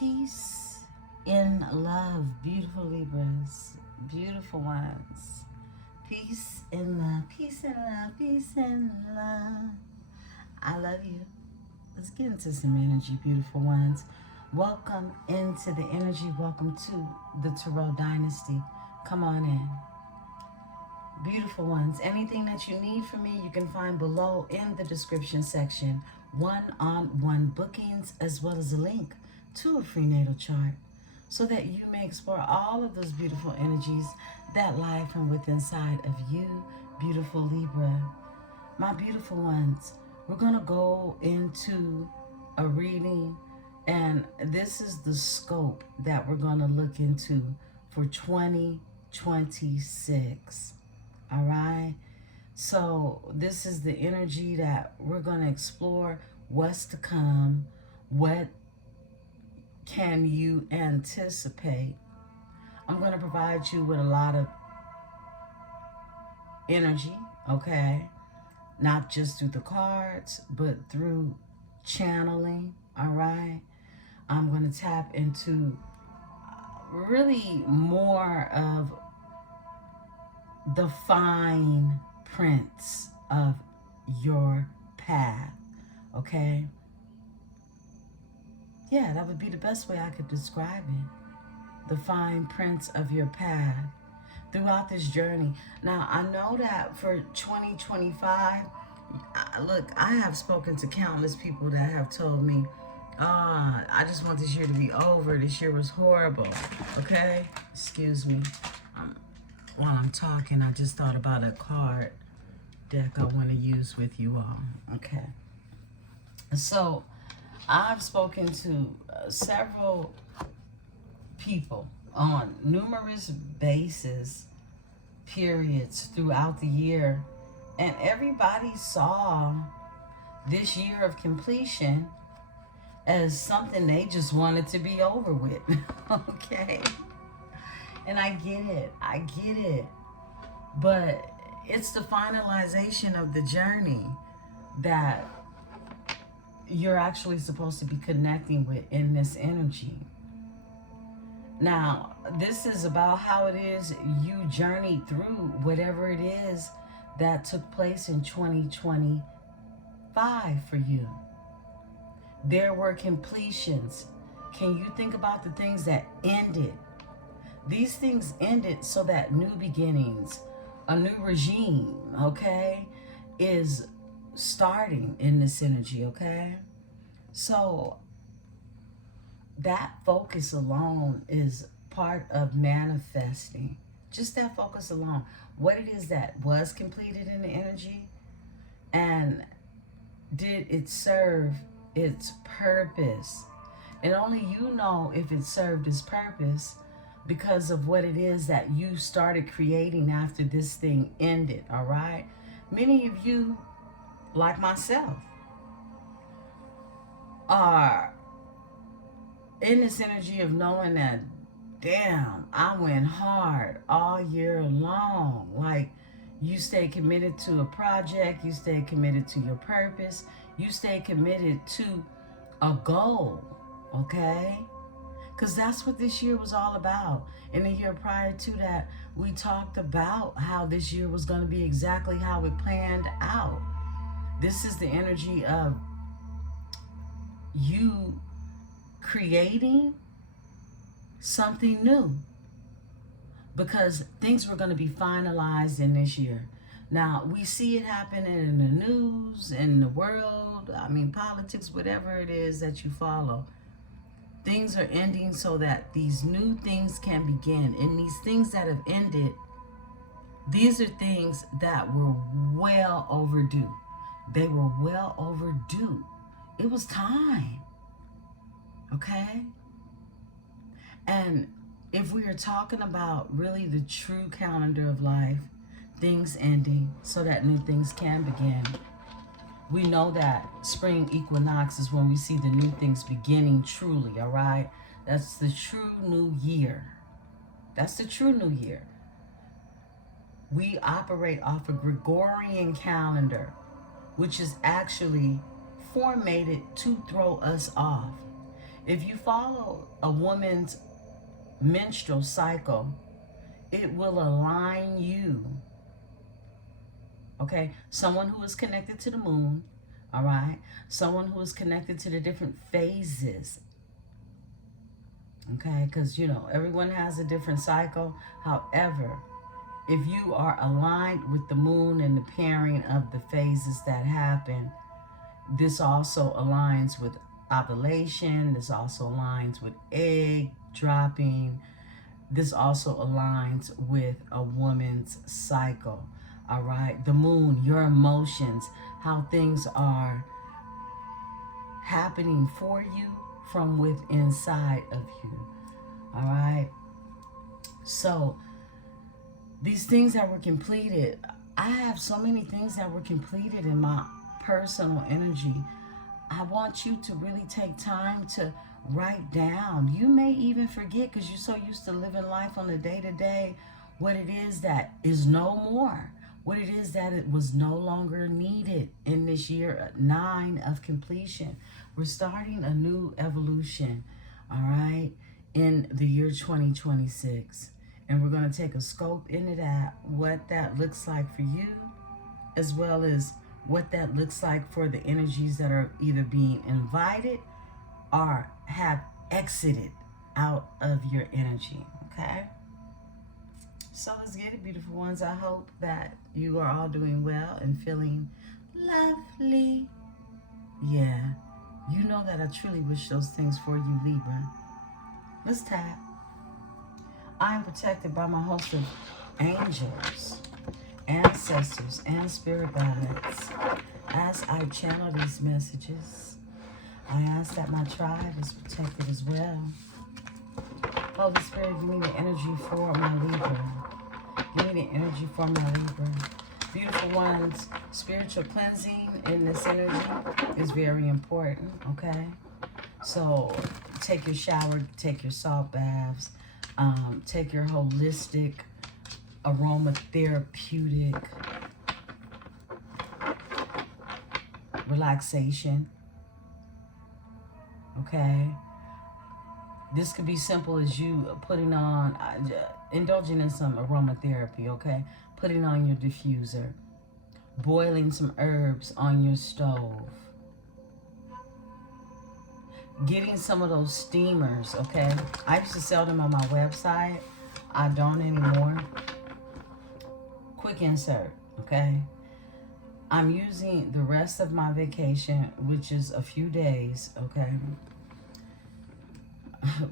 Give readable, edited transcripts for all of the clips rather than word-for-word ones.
Peace in love, beautiful Libras, beautiful ones. Peace in love, peace in love, peace in love. I love you. Let's get into some energy, beautiful ones. Welcome into the energy. Welcome to the Tarot Dynasty. Come on in. Beautiful ones, anything that you need from me, you can find below in the description section. One-on-one bookings, as well as a link to a free natal chart, so that you may explore all of those beautiful energies that lie from within inside of you, beautiful Libra. My beautiful ones, we're going to go into a reading, and this is the scope that we're going to look into for 2026. All right? So this is the energy that we're going to explore, what's to come, what can you anticipate. I'm going to provide you with a lot of energy, okay? Not just through the cards, but through channeling, all right? I'm going to tap into really more of the fine prints of your path, okay? Yeah, that would be the best way I could describe it. The fine prints of your path throughout this journey. Now, I know that for 2025, look, I have spoken to countless people that have told me, I just want this year to be over. This year was horrible, okay? Excuse me. While I'm talking, I just thought about a card deck I want to use with you all, okay? So, I've spoken to several people on numerous bases, periods throughout the year, and everybody saw this year of completion as something they just wanted to be over with, okay? And I get it, but it's the finalization of the journey that you're actually supposed to be connecting with in this energy. Now, this is about how it is you journey through whatever it is that took place in 2025 for you. There were completions. Can you think about the things that ended? These things ended so that new beginnings, a new regime, okay, is starting in this energy, okay? So that focus alone is part of manifesting. Just that focus alone. What it is that was completed in the energy, and did it serve its purpose? And only you know if it served its purpose because of what it is that you started creating after this thing ended, all right? Many of you, like myself, are in this energy of knowing that, damn, I went hard all year long. Like, you stay committed to a project, you stay committed to your purpose, you stay committed to a goal, okay? Because that's what this year was all about. And the year prior to that, we talked about how this year was going to be exactly how it planned out. This is the energy of you creating something new, because things were going to be finalized in this year. Now, we see it happening in the news, in the world, I mean, politics, whatever it is that you follow. Things are ending so that these new things can begin. And these things that have ended, these are things that were well overdue. They were well overdue. It was time. Okay? And if we are talking about really the true calendar of life, things ending so that new things can begin, we know that spring equinox is when we see the new things beginning truly, all right? That's the true new year. That's the true new year. We operate off a Gregorian calendar, which is actually formatted to throw us off. If you follow a woman's menstrual cycle, it will align you. Okay, someone who is connected to the moon, all right, someone who is connected to the different phases, okay, because you know everyone has a different cycle. However, if you are aligned with the moon and the pairing of the phases that happen, this also aligns with ovulation. This also aligns with egg dropping. This also aligns with a woman's cycle. All right, the moon, your emotions, how things are happening for you from within inside of you. All right, so these things that were completed, I have so many things that were completed in my personal energy. I want you to really take time to write down. You may even forget because you're so used to living life on the day-to-day, what it is that is no more, what it is that it was no longer needed in this year 9 of completion. We're starting a new evolution, all right, in the year 2026. And we're going to take a scope into that, what that looks like for you, as well as what that looks like for the energies that are either being invited or have exited out of your energy, okay? So let's get it, beautiful ones. I hope that you are all doing well and feeling lovely. Yeah, you know that I truly wish those things for you, Libra. Let's tap. I am protected by my host of angels, ancestors, and spirit guides. As I channel these messages, I ask that my tribe is protected as well. Holy Spirit, give me the energy for my Libra. Give me the energy for my Libra. Beautiful ones, spiritual cleansing in this energy is very important, okay? So take your shower, take your salt baths, take your holistic, aromatherapeutic relaxation, okay? This could be simple as you putting on, indulging in some aromatherapy, okay? Putting on your diffuser, boiling some herbs on your stove, getting some of those steamers, okay? I used to sell them on my website. I don't anymore. Quick insert, okay? I'm using the rest of my vacation, which is a few days, okay?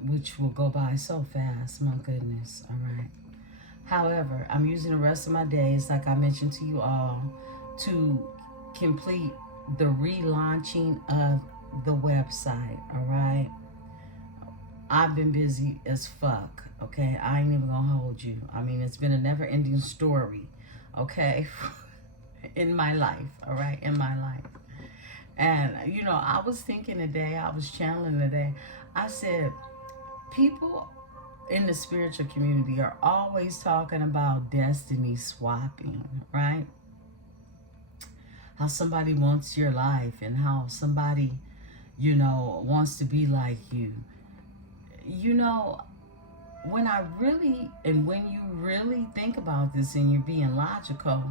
Which will go by so fast, my goodness, all right? However, I'm using the rest of my days, like I mentioned to you all, to complete the relaunching of the website, all right? I've been busy as fuck, okay? I ain't even gonna hold you. I mean, it's been a never-ending story, okay? In my life, all right? In my life. And, you know, I was thinking today, I was channeling today, I said, people in the spiritual community are always talking about destiny swapping, right? How somebody wants your life and how somebody, you know, wants to be like you. You know, when I really, and when you really think about this and you're being logical,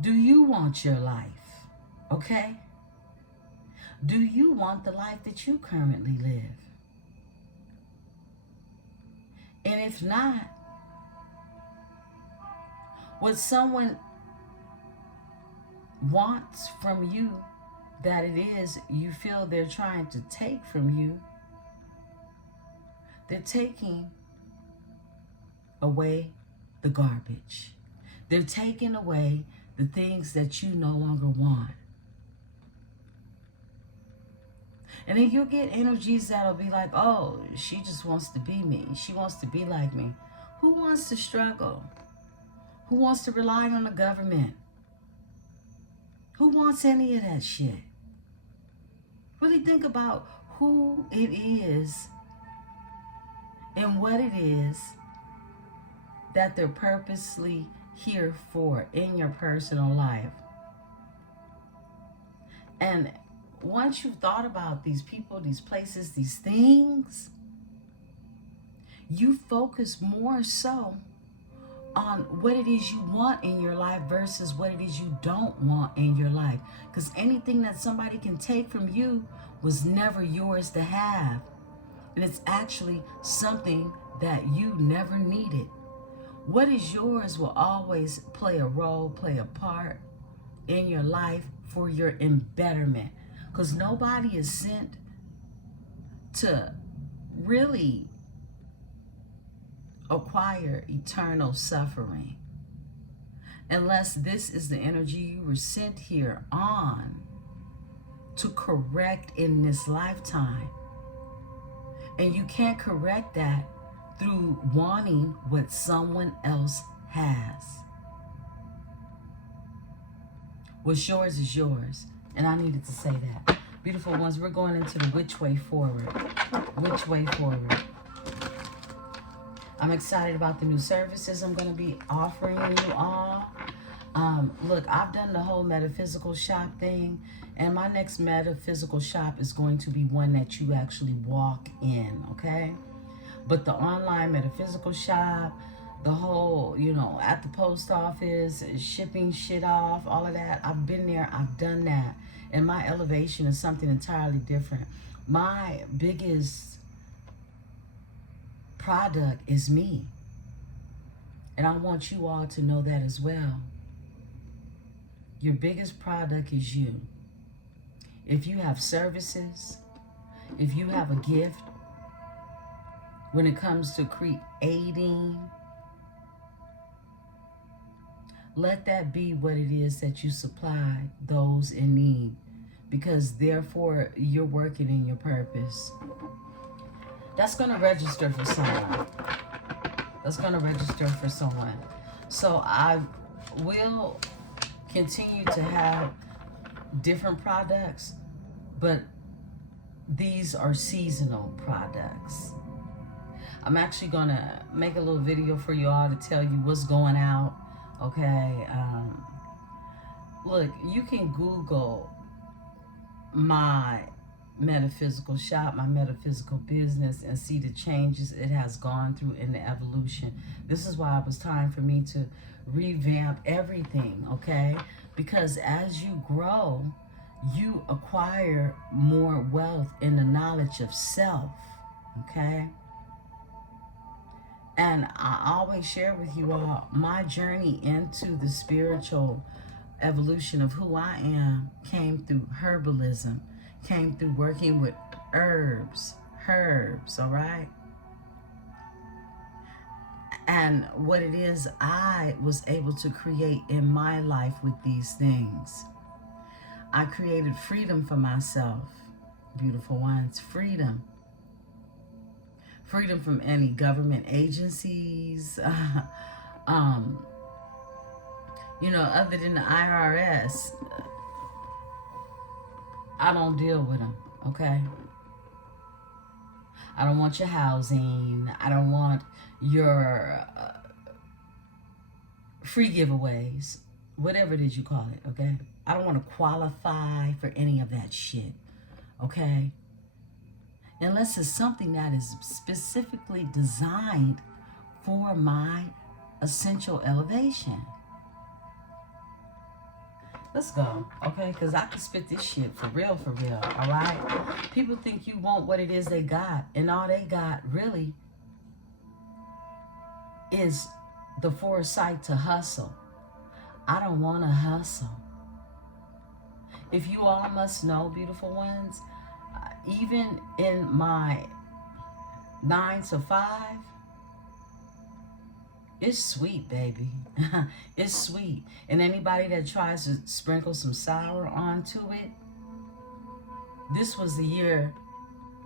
do you want your life? Okay? Do you want the life that you currently live? And if not, what someone wants from you that it is you feel they're trying to take from you, they're taking away the garbage. They're taking away the things that you no longer want. And then you'll get energies that'll be like, oh, she just wants to be me. She wants to be like me. Who wants to struggle? Who wants to rely on the government? Who wants any of that shit? Really think about who it is and what it is that they're purposely here for in your personal life. And once you've thought about these people, these places, these things, you focus more so on what it is you want in your life versus what it is you don't want in your life. Because anything that somebody can take from you was never yours to have. And it's actually something that you never needed. What is yours will always play a role, play a part in your life for your embetterment. Because nobody is sent to really acquire eternal suffering unless this is the energy you were sent here on to correct in this lifetime. And you can't correct that through wanting what someone else has. What's yours is yours. And I needed to say that. Beautiful ones, we're going into the which way forward. Which way forward. I'm excited about the new services I'm going to be offering you all. Look, I've done the whole metaphysical shop thing, and my next metaphysical shop is going to be one that you actually walk in, okay? But the online metaphysical shop, the whole, you know, at the post office, shipping shit off, all of that, I've been there, I've done that. And my elevation is something entirely different. My biggest product is me. And I want you all to know that as well. Your biggest product is you. If you have services, if you have a gift, when it comes to creating, let that be what it is that you supply those in need, because therefore you're working in your purpose. That's going to register for someone. That's going to register for someone. So I will continue to have different products, but these are seasonal products. I'm actually going to make a little video for you all to tell you what's going out. Okay, look, you can Google my metaphysical shop, my metaphysical business, and see the changes it has gone through in the evolution. This is why it was time for me to revamp everything, okay? Because as you grow, you acquire more wealth in the knowledge of self, okay? And I always share with you all my journey into the spiritual evolution of who I am came through herbalism, came through working with herbs, all right? And what it is I was able to create in my life with these things. I created freedom for myself, beautiful ones, freedom. Freedom from any government agencies, you know, other than the IRS, I don't deal with them, okay? I don't want your housing. I don't want your free giveaways, whatever it is you call it, okay? I don't want to qualify for any of that shit, okay? Unless it's something that is specifically designed for my essential elevation. Let's go, okay? Because I can spit this shit for real, all right? People think you want what it is they got, and all they got really is the foresight to hustle. I don't want to hustle. If you all must know, beautiful ones, even in my 9 to 5, it's sweet, baby. It's sweet. And anybody that tries to sprinkle some sour onto it, this was the year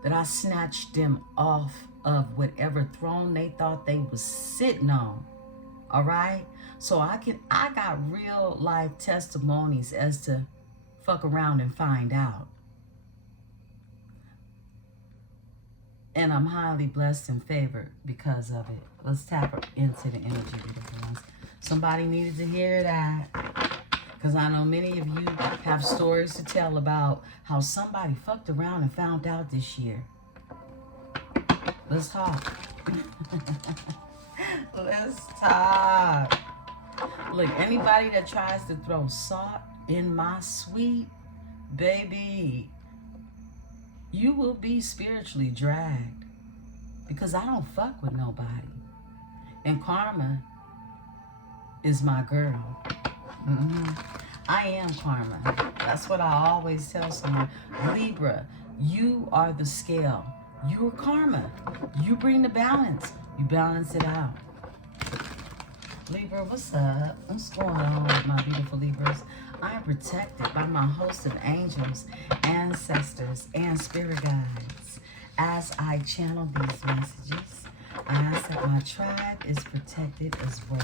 that I snatched them off of whatever throne they thought they was sitting on. All right? So I got real life testimonies as to fuck around and find out. And I'm highly blessed and favored because of it. Let's tap into the energy, beautiful ones. Somebody needed to hear that. Because I know many of you have stories to tell about how somebody fucked around and found out this year. Let's talk. Let's talk. Look, anybody that tries to throw salt in my sweet, baby, you will be spiritually dragged. Because I don't fuck with nobody. And karma is my girl. I am karma. That's what I always tell someone. Libra, you are the scale. You are karma. You bring the balance. You balance it out. Libra, what's up? What's going on with my beautiful Libras? I am protected by my host of angels, ancestors, and spirit guides. As I channel these messages, I ask that my tribe is protected as well.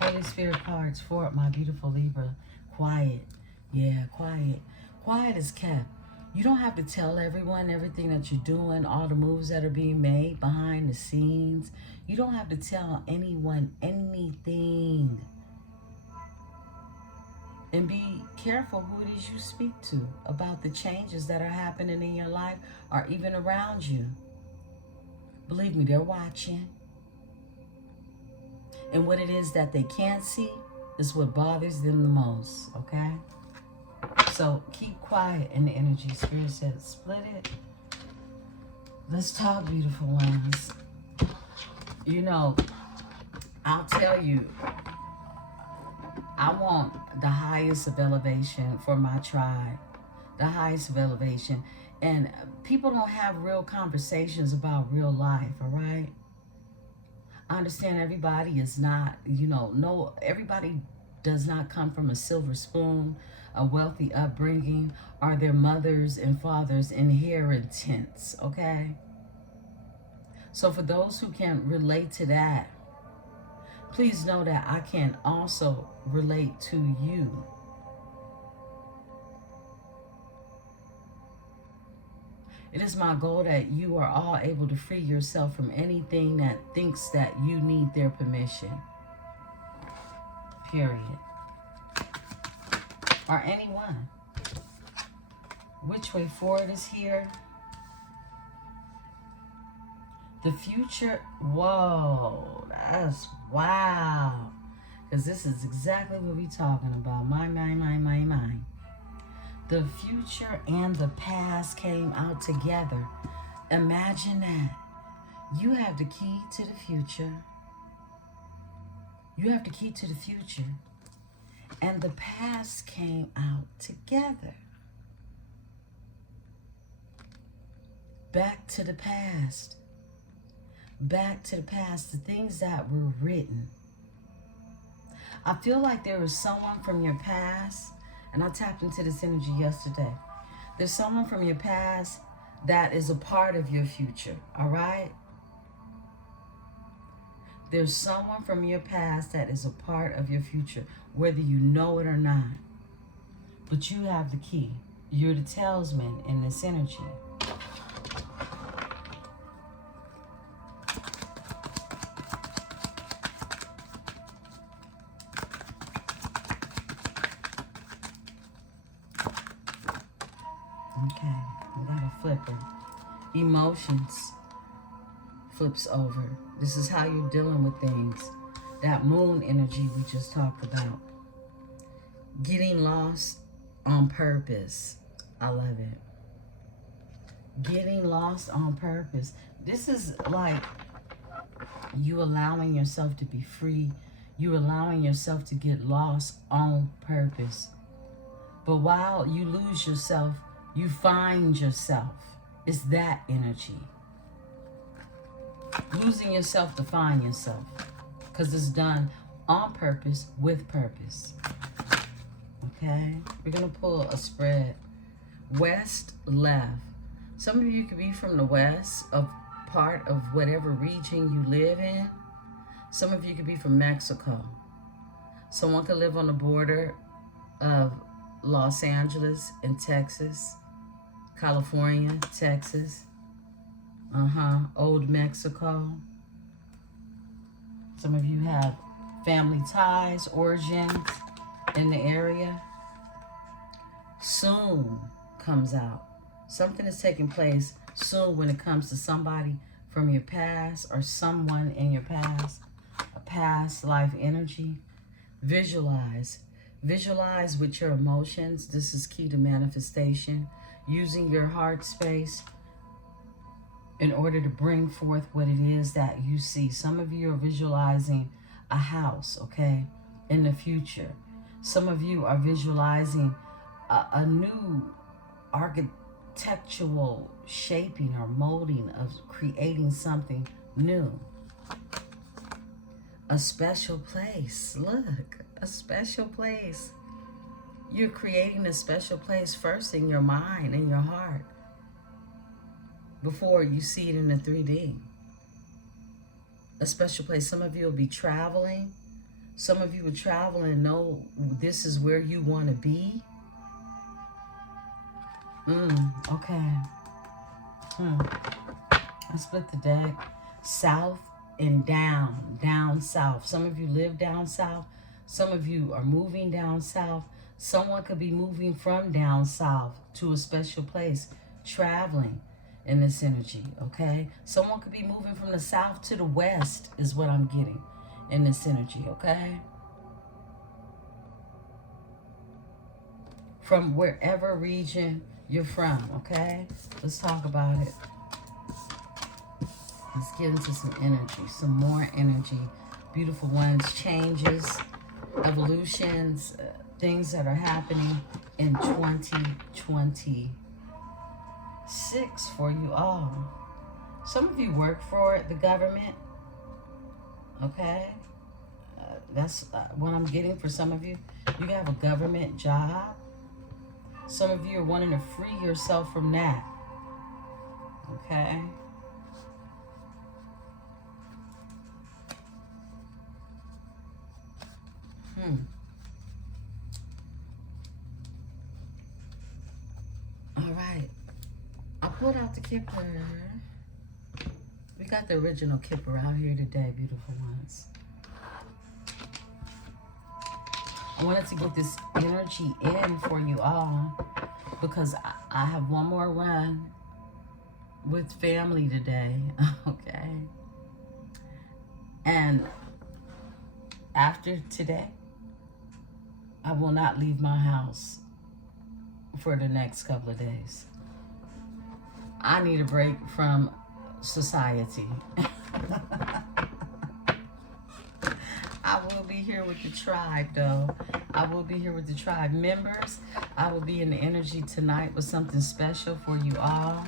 Holy Spirit cards for my beautiful Libra. Quiet. Yeah, quiet. Quiet is kept. You don't have to tell everyone everything that you're doing, all the moves that are being made behind the scenes. You don't have to tell anyone anything. And be careful who it is you speak to about the changes that are happening in your life or even around you. Believe me, they're watching. And what it is that they can't see is what bothers them the most, okay? So keep quiet in the energy. Spirit said, split it. Let's talk, beautiful ones. You know, I'll tell you, I want the highest of elevation for my tribe. The highest of elevation. And people don't have real conversations about real life, all right? I understand everybody is not, everybody does not come from a silver spoon, a wealthy upbringing, or their mothers and fathers' inheritance, okay? So for those who can relate to that, please know that I can also relate to you. It is my goal that you are all able to free yourself from anything that thinks that you need their permission. Period. Or anyone. Which way forward is here? The future. Whoa, that's wow. Because this is exactly what we're talking about. My. The future and the past came out together. Imagine that. You have the key to the future. You have the key to the future. And the past came out together. Back to the past. Back to the past. The things that were written. I feel like there was someone from your past, and I tapped into this energy yesterday. There's someone from your past that is a part of your future, all right? There's someone from your past that is a part of your future, whether you know it or not. But you have the key. You're the talisman in this energy. Okay, we got a flipper. Emotions flips over. This is how you're dealing with things. That moon energy we just talked about. Getting lost on purpose. I love it. Getting lost on purpose. This is like you allowing yourself to be free. You allowing yourself to get lost on purpose. But while you lose yourself, you find yourself. It's that energy. Losing yourself to find yourself. Because it's done on purpose, with purpose. Okay? We're going to pull a spread. West, left. Some of you could be from the west, of part of whatever region you live in. Some of you could be from Mexico. Someone could live on the border of Los Angeles and Texas. California, Texas, Old Mexico. Some of you have family ties, origins in the area soon comes out. Something is taking place soon when it comes to somebody from your past or someone in your past, a past life energy. Visualize. Visualize with your emotions. This is key to manifestation. Using your heart space in order to bring forth what it is that you see. Some of you are visualizing a house, okay, in the future. Some of you are visualizing a new architectural shaping or molding of creating something new. A special place. Look, a special place. You're creating a special place first in your mind, in your heart, before you see it in the 3D. A special place. Some of you will be traveling. Some of you will travel and know this is where you want to be. Okay. I split the deck. South and down. Down south. Some of you live down south. Some of you are moving down south. Someone could be moving from down south to a special place, traveling in this energy, okay? Someone could be moving from the south to the west is what I'm getting in this energy, okay? From wherever region you're from, okay? Let's talk about it. Let's get into some energy, some more energy. Beautiful ones, changes, evolutions, things that are happening in 2026 for you all. Some of you work for the government, okay? That's what I'm getting for some of you. You have a government job. Some of you are wanting to free yourself from that, okay? All right. I pulled out the Kipper. We got the original Kipper out here today, beautiful ones. I wanted to get this energy in for you all because I have one more run with family today, okay? And after today, I will not leave my house for the next couple of days. I need a break from society. I will be here with the tribe, though. I will be here with the tribe members. I will be in the energy tonight with something special for you all.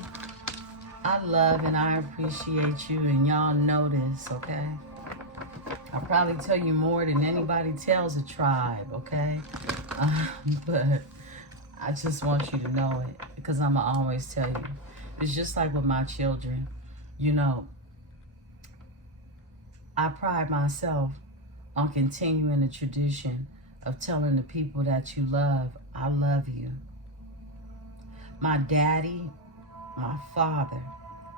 I love and I appreciate you, and y'all know this, okay? I'll probably tell you more than anybody tells a tribe, okay? But I just want you to know it because I'm going to always tell you. It's just like with my children. You know, I pride myself on continuing the tradition of telling the people that you love, I love you. My daddy, my father,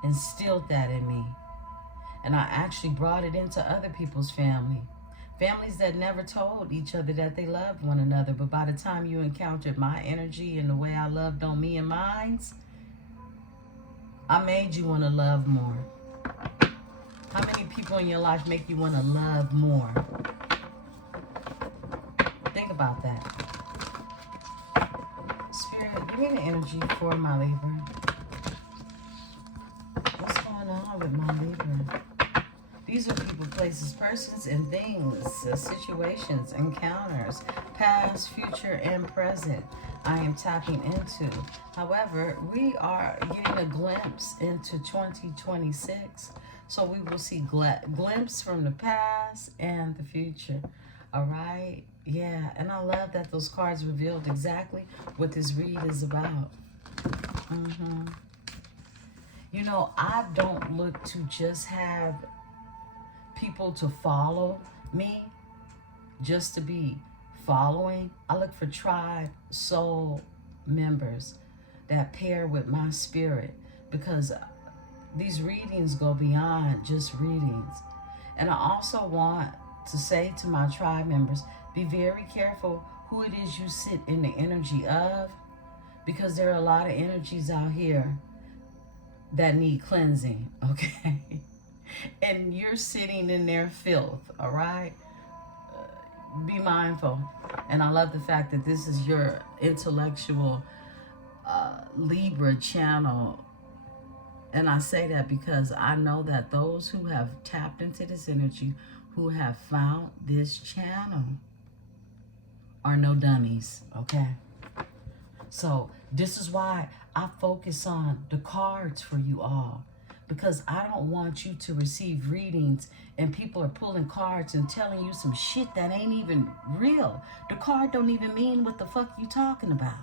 instilled that in me. And I actually brought it into other people's family. Families that never told each other that they loved one another. But by the time you encountered my energy and the way I loved on me and mine's, I made you want to love more. How many people in your life make you want to love more? Think about that. Spirit, give me the energy for my Libra. What's going on with my Libra? These are people, places, persons, and things, situations, encounters, past, future, and present I am tapping into. However, we are getting a glimpse into 2026. So we will see glimpse from the past and the future. All right? Yeah, and I love that those cards revealed exactly what this read is about. You know, I don't look to just have people to follow me, just to be following. I look for tribe, soul members that pair with my spirit, because these readings go beyond just readings. And I also want to say to my tribe members, be very careful who it is you sit in the energy of, because there are a lot of energies out here that need cleansing, okay? And you're sitting in their filth, all right? Be mindful. And I love the fact that this is your intellectual Libra channel. And I say that because I know that those who have tapped into this energy, who have found this channel, are no dummies, okay? So this is why I focus on the cards for you all, because I don't want you to receive readings and people are pulling cards and telling you some shit that ain't even real. The card don't even mean what the fuck you talking about.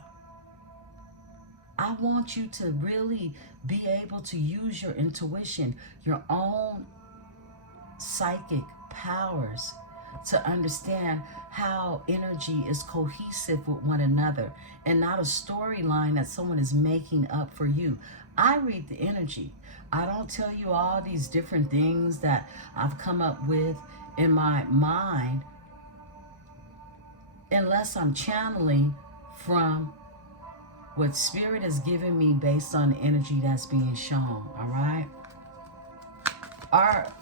I want you to really be able to use your intuition, your own psychic powers, to understand how energy is cohesive with one another and not a storyline that someone is making up for you. I read the energy. I don't tell you all these different things that I've come up with in my mind unless I'm channeling from what Spirit has given me based on the energy that's being shown, all right? Our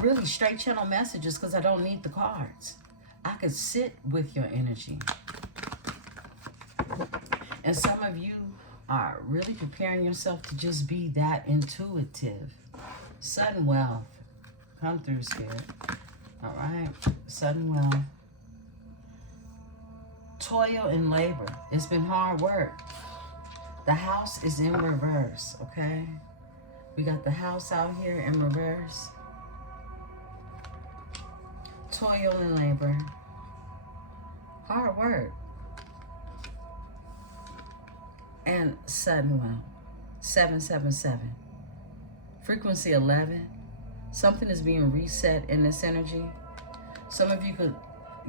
really straight channel messages, because I don't need the cards. I could sit with your energy. And some of you are really preparing yourself to just be that intuitive. Sudden wealth. Come through, Spirit. All right. Sudden wealth. Toil and labor. It's been hard work. The house is in reverse, okay? We got the house out here in reverse. Toil and labor. Hard work. And sudden wealth. 777. Frequency 11. Something is being reset in this energy. Some of you could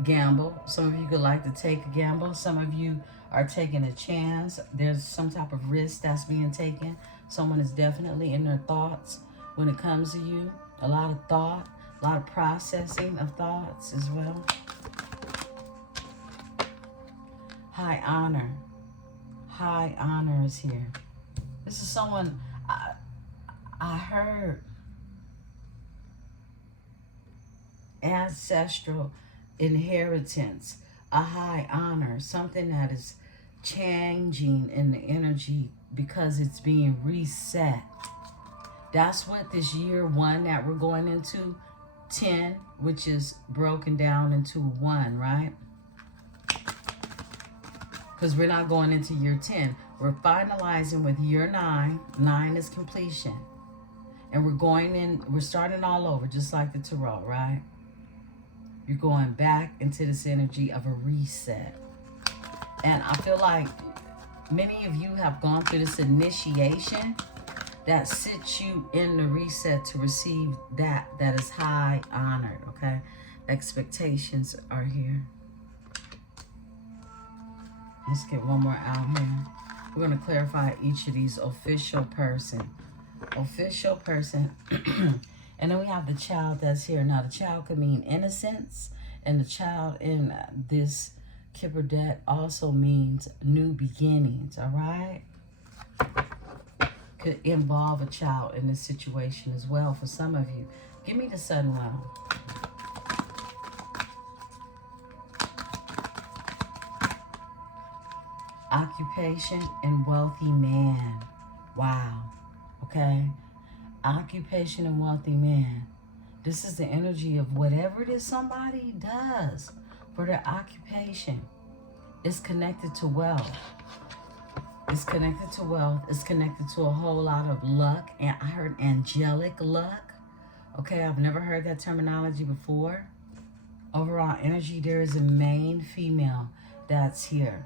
gamble. Some of you could like to take a gamble. Some of you are taking a chance. There's some type of risk that's being taken. Someone is definitely in their thoughts when it comes to you. A lot of thought, a lot of processing of thoughts as well. High honor. High honor is here. This is someone I heard ancestral inheritance, a high honor, something that is changing in the energy because it's being reset. That's what this year one that we're going into, 10, which is broken down into 1, right? Because we're not going into year 10. We're finalizing with year 9. 9 is completion. And we're going in, we're starting all over, just like the Tarot, right? You're going back into this energy of a reset. And I feel like many of you have gone through this initiation that sits you in the reset to receive that is high honored, okay? Expectations are here. Let's get one more out here. We're going to clarify each of these. Official person. Official person. And then we have the child that's here. Now, the child could mean innocence. And the child in this Kipper deck also means new beginnings, all right? Could involve a child in this situation as well for some of you. Give me the sudden wealth. Occupation and wealthy man. Wow. Okay. Occupation and wealthy man. This is the energy of whatever it is somebody does for their occupation. It's connected to wealth. It's connected to wealth. It's connected to a whole lot of luck. And I heard angelic luck. Okay, I've never heard that terminology before. Overall energy, there is a main female that's here.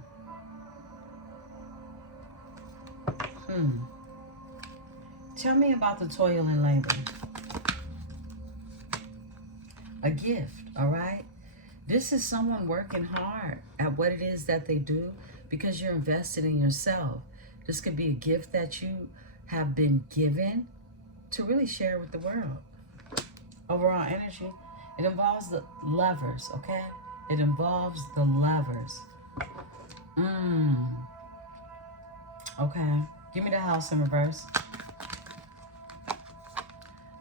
Tell me about the toil and labor. A gift, all right? This is someone working hard at what it is that they do because you're invested in yourself. This could be a gift that you have been given to really share with the world. Overall energy, it involves the lovers, okay? It involves the lovers. Okay. Give me the house in reverse.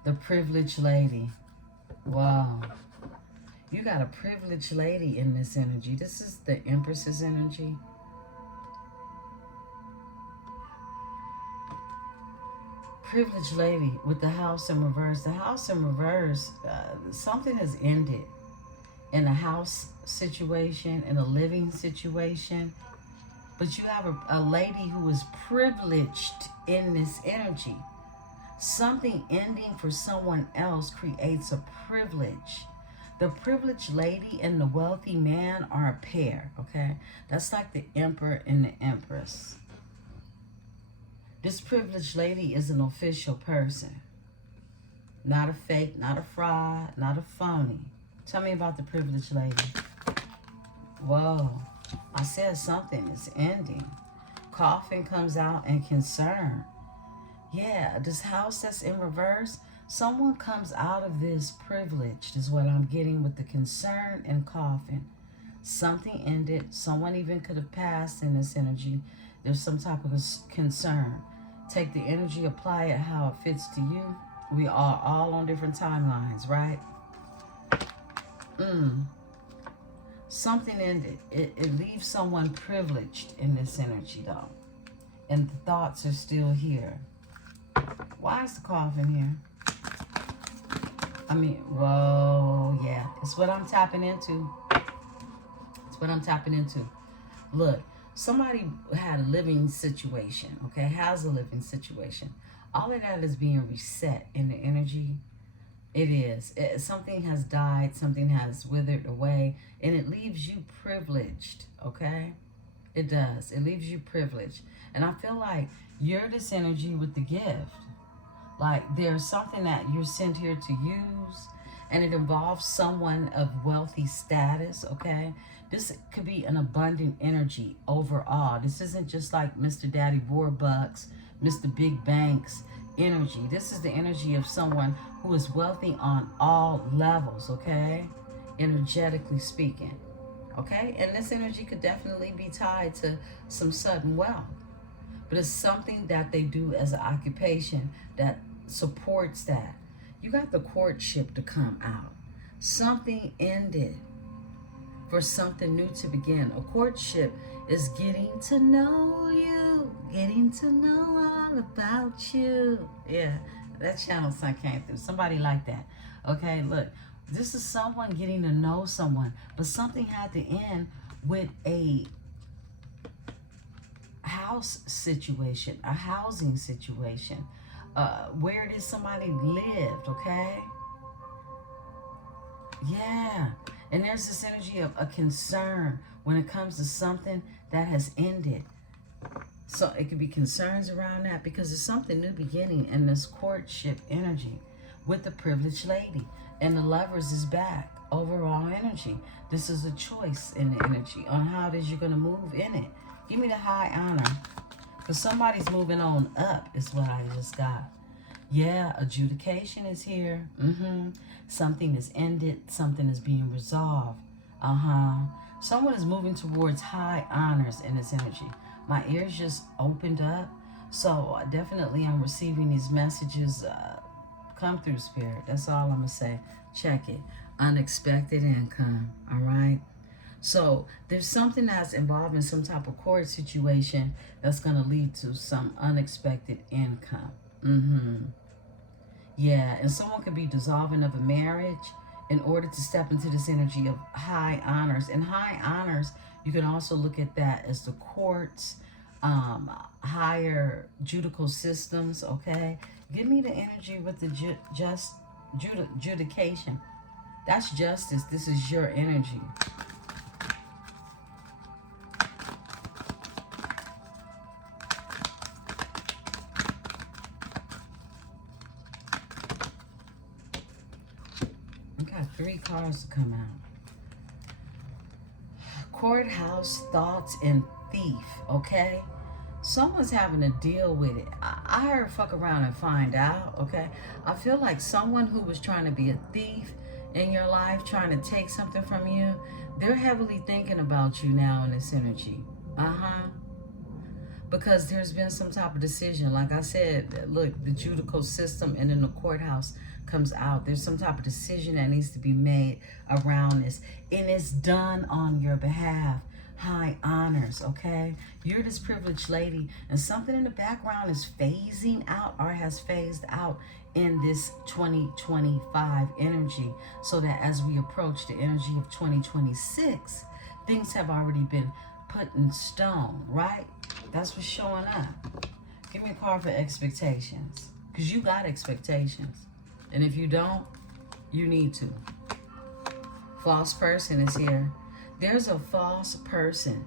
The privileged lady. Wow. You got a privileged lady in this energy. This is the Empress's energy. Privileged lady with the house in reverse. The house in reverse, something has ended in a house situation, in a living situation. But you have a lady who is privileged in this energy. Something ending for someone else creates a privilege. The privileged lady and the wealthy man are a pair, okay? That's like the Emperor and the Empress. This privileged lady is an official person. Not a fake, not a fraud, not a phony. Tell me about the privileged lady. Whoa. I said something is ending. Coffin comes out and concern. Yeah, this house that's in reverse, someone comes out of this privileged is what I'm getting with the concern and coffin. Something ended. Someone even could have passed in this energy. There's some type of concern. Take the energy, apply it how it fits to you. We are all on different timelines, right? Something ended. It leaves someone privileged in this energy, though. And the thoughts are still here. Why is the coffin here? I mean, whoa, yeah. It's what I'm tapping into. It's what I'm tapping into. Look, somebody had a living situation, okay? Has a living situation. All of that is being reset in the energy. It is. Something has died, something has withered away, and it leaves you privileged, okay? It does. It leaves you privileged. And I feel like you're this energy with the gift. Like there's something that you're sent here to use, and it involves someone of wealthy status, okay? This could be an abundant energy overall. This isn't just like Mr. Daddy Warbucks, Mr. Big Banks energy. This is the energy of someone who is wealthy on all levels, okay? Energetically speaking, okay? And this energy could definitely be tied to some sudden wealth. But it's something that they do as an occupation that supports that. You got the courtship to come out. Something ended for something new to begin. A courtship is getting to know you, getting to know all about you. Yeah, that channel sign came through. Somebody like that. Okay, look, this is someone getting to know someone, but something had to end with a house situation, a housing situation, where it is somebody lived, okay? Yeah, and there's this energy of a concern when it comes to something that has ended. So it could be concerns around that because there's something new beginning in this courtship energy with the privileged lady. And the lovers is back. Overall energy. This is a choice in the energy on how it is you're going to move in it. Give me the high honor. Because somebody's moving on up is what I just got. Yeah, adjudication is here. Something is ended. Something is being resolved. Someone is moving towards high honors in this energy. My ears just opened up. So definitely I'm receiving these messages. Come through, Spirit. That's all I'm going to say. Check it. Unexpected income. All right. So there's something that's involved in some type of court situation that's going to lead to some unexpected income. Yeah, and someone could be dissolving of a marriage in order to step into this energy of high honors. And high honors, you can also look at that as the courts, higher judicial systems, okay? Give me the energy with the judication. That's justice. This is your energy. Three cards to come out. Courthouse, thoughts, and thief, okay? Someone's having to deal with it. I heard fuck around and find out, okay? I feel like someone who was trying to be a thief in your life trying to take something from you, they're heavily thinking about you now in this energy. Because there's been some type of decision. Like I said, look, the judicial system and then the courthouse comes out. There's some type of decision that needs to be made around this. And it's done on your behalf. High honors, okay? You're this privileged lady, and something in the background is phasing out or has phased out in this 2025 energy, so that as we approach the energy of 2026, things have already been put in stone, right? That's what's showing up. Give me a card for expectations, because you got expectations, and if you don't, you need to. False person is here. There's a false person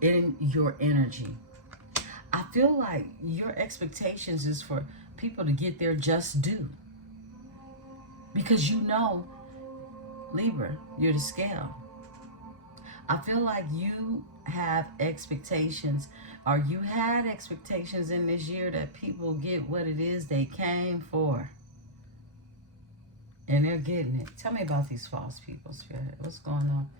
in your energy. I feel like your expectations is for people to get their just due. Because you know, Libra, you're the scale. I feel like you have expectations, or you had expectations in this year that people get what it is they came for. And they're getting it. Tell me about these false people, Spirit. What's going on?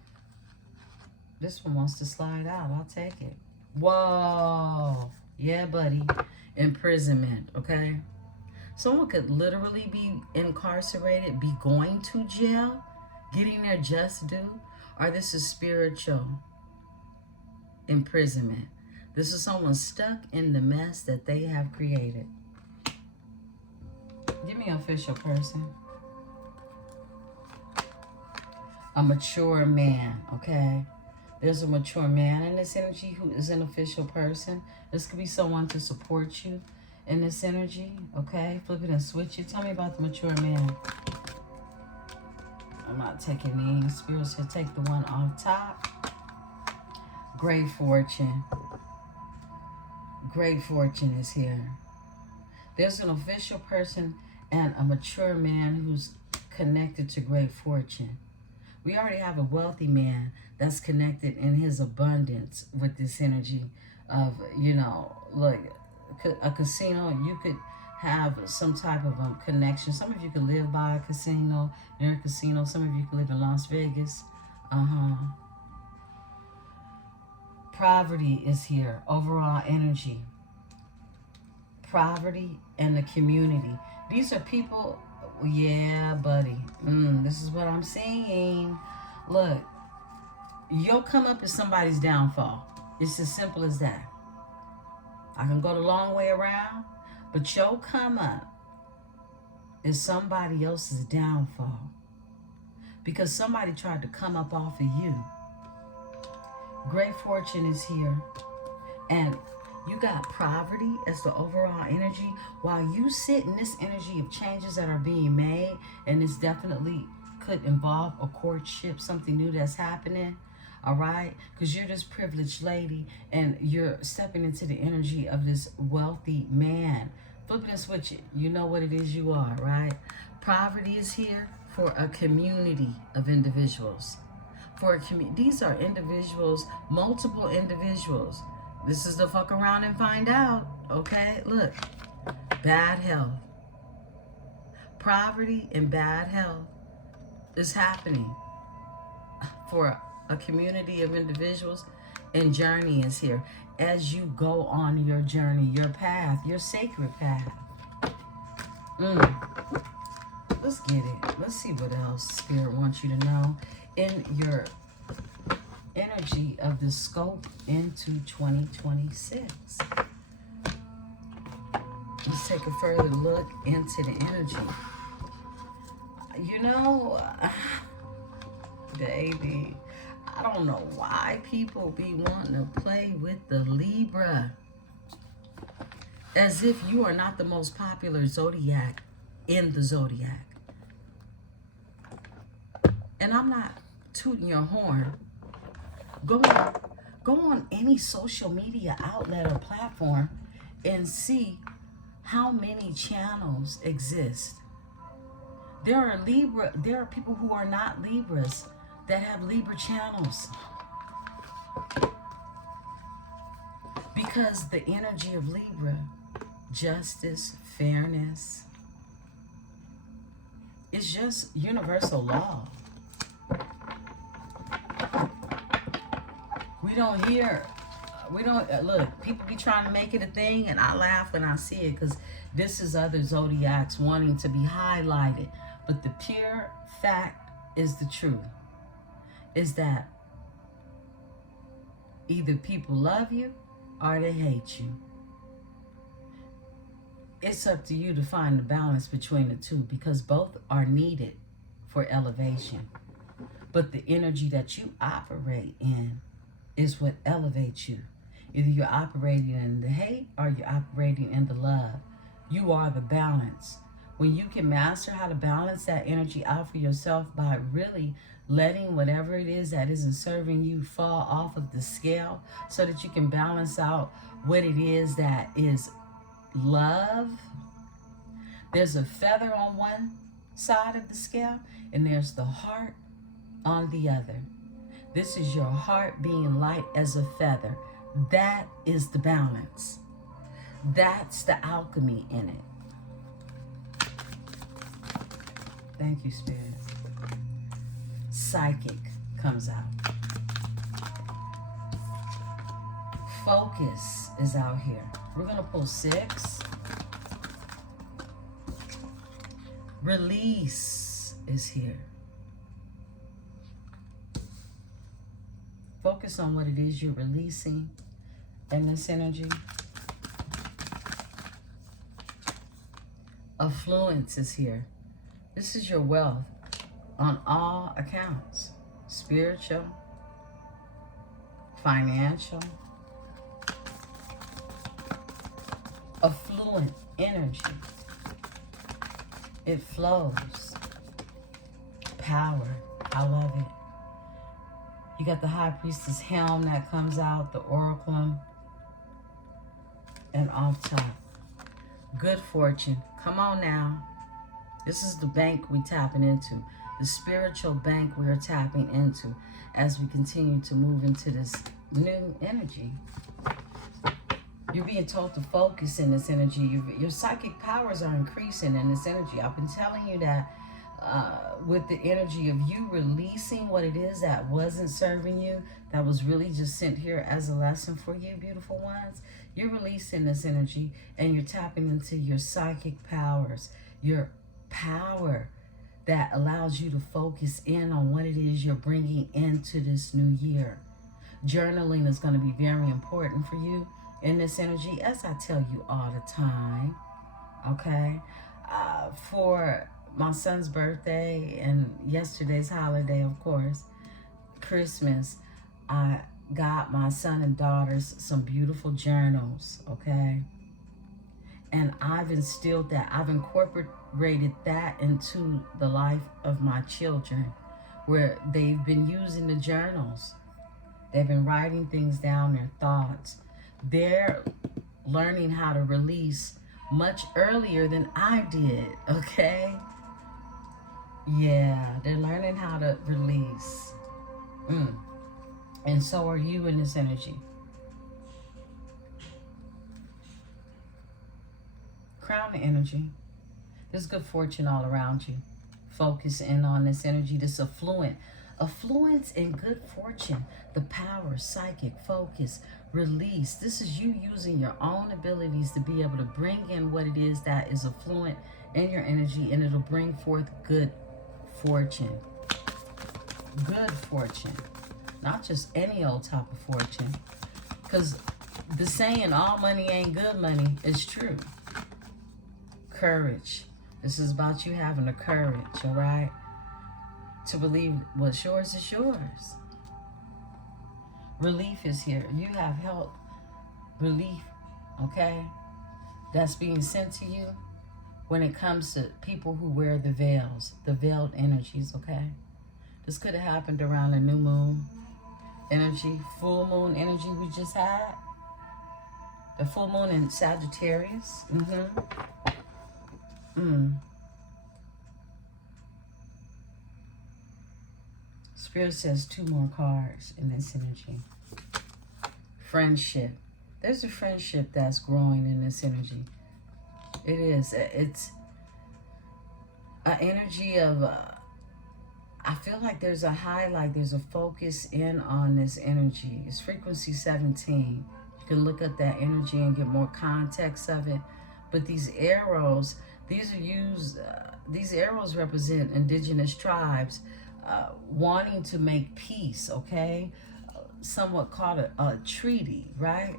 This one wants to slide out. I'll take it. Whoa. Yeah, buddy. Imprisonment, okay? Someone could literally be incarcerated, be going to jail, getting their just due, or this is spiritual imprisonment. This is someone stuck in the mess that they have created. Give me an official person. A mature man, okay? There's a mature man in this energy who is an official person. This could be someone to support you in this energy, okay? Flip it and switch it. Tell me about the mature man. I'm not taking names. Spirit should take the one off top. Great fortune. Great fortune is here. There's an official person and a mature man who's connected to great fortune. We already have a wealthy man that's connected in his abundance with this energy of, you know, look, a casino. You could have some type of connection. Some of you could live by a casino, near a casino. Some of you could live in Las Vegas. Poverty is here. Overall energy. Poverty and the community. These are people. Yeah, buddy. This is what I'm saying. Look, your come up is somebody's downfall. It's as simple as that. I can go the long way around, but your come up is somebody else's downfall. Because somebody tried to come up off of you. Great fortune is here. And you got poverty as the overall energy. While you sit in this energy of changes that are being made, and this definitely could involve a courtship, something new that's happening, all right? Because you're this privileged lady, and you're stepping into the energy of this wealthy man. Flip it and switch it. You know what it is you are, right? Poverty is here for a community of individuals. For a community. These are individuals, multiple individuals. This is the fuck around and find out, okay? Look, bad health. Poverty and bad health is happening for a community of individuals, and journey is here. As you go on your journey, your path, your sacred path. Let's get it. Let's see what else Spirit wants you to know in your energy of the scope into 2026. Let's take a further look into the energy. You know, baby, I don't know why people be wanting to play with the Libra. As if you are not the most popular zodiac in the zodiac. And I'm not tooting your horn. Go on any social media outlet or platform and see how many channels exist. There are people who are not Libras that have Libra channels. Because the energy of Libra, justice, fairness, It's just universal law. We don't hear, look, people be trying to make it a thing, and I laugh when I see it, because this is other zodiacs wanting to be highlighted. But the pure fact is the truth, is that either people love you or they hate you. It's up to you to find the balance between the two, because both are needed for elevation. But the energy that you operate in is what elevates you. Either you're operating in the hate or you're operating in the love. You are the balance. When you can master how to balance that energy out for yourself by really letting whatever it is that isn't serving you fall off of the scale, so that you can balance out what it is that is love. There's a feather on one side of the scale, and there's the heart on the other. This is your heart being light as a feather. That is the balance. That's the alchemy in it. Thank you, Spirit. Psychic comes out. Focus is out here. We're going to pull 6. Release is here. Focus on what it is you're releasing in this energy. Affluence is here. This is your wealth on all accounts. Spiritual, financial, affluent energy. It flows. Power. I love it. You got the High Priestess helm that comes out, the oracle, and off top, good fortune. Come on now. This is the bank we're tapping into, the spiritual bank we're tapping into as we continue to move into this new energy. You're being told to focus in this energy. Your psychic powers are increasing in this energy. I've been telling you that with the energy of you releasing what it is that wasn't serving you, that was really just sent here as a lesson for you, beautiful ones. You're releasing this energy and you're tapping into your psychic powers, your power that allows you to focus in on what it is you're bringing into this new year. Journaling is going to be very important for you in this energy, as I tell you all the time, okay? For my son's birthday and yesterday's holiday, of course, Christmas, I got my son and daughters some beautiful journals, okay? And I've instilled that, I've incorporated that into the life of my children, where they've been using the journals. They've been writing things down, their thoughts. They're learning how to release much earlier than I did, okay? Yeah, they're learning how to release. And so are you in this energy. Crown the energy. There's good fortune all around you. Focus in on this energy, this affluence and good fortune. The power, psychic, focus, release. This is you using your own abilities to be able to bring in what it is that is affluent in your energy, and it'll bring forth good fortune. Good fortune. Not just any old type of fortune. Because the saying, all money ain't good money, is true. Courage. This is about you having the courage, all right? To believe what's yours is yours. Relief is here. You have help, relief, okay? That's being sent to you when it comes to people who wear the veils, the veiled energies, okay? This could have happened around the new moon energy, full moon energy we just had. The full moon in Sagittarius. Spirit says 2 more cards in this energy. Friendship. There's a friendship that's growing in this energy. It is. It's an energy of, I feel like there's a highlight, there's a focus in on this energy. It's frequency 17. You can look at that energy and get more context of it. But these arrows, these are used, these arrows represent indigenous tribes wanting to make peace, okay? Somewhat called a treaty, right?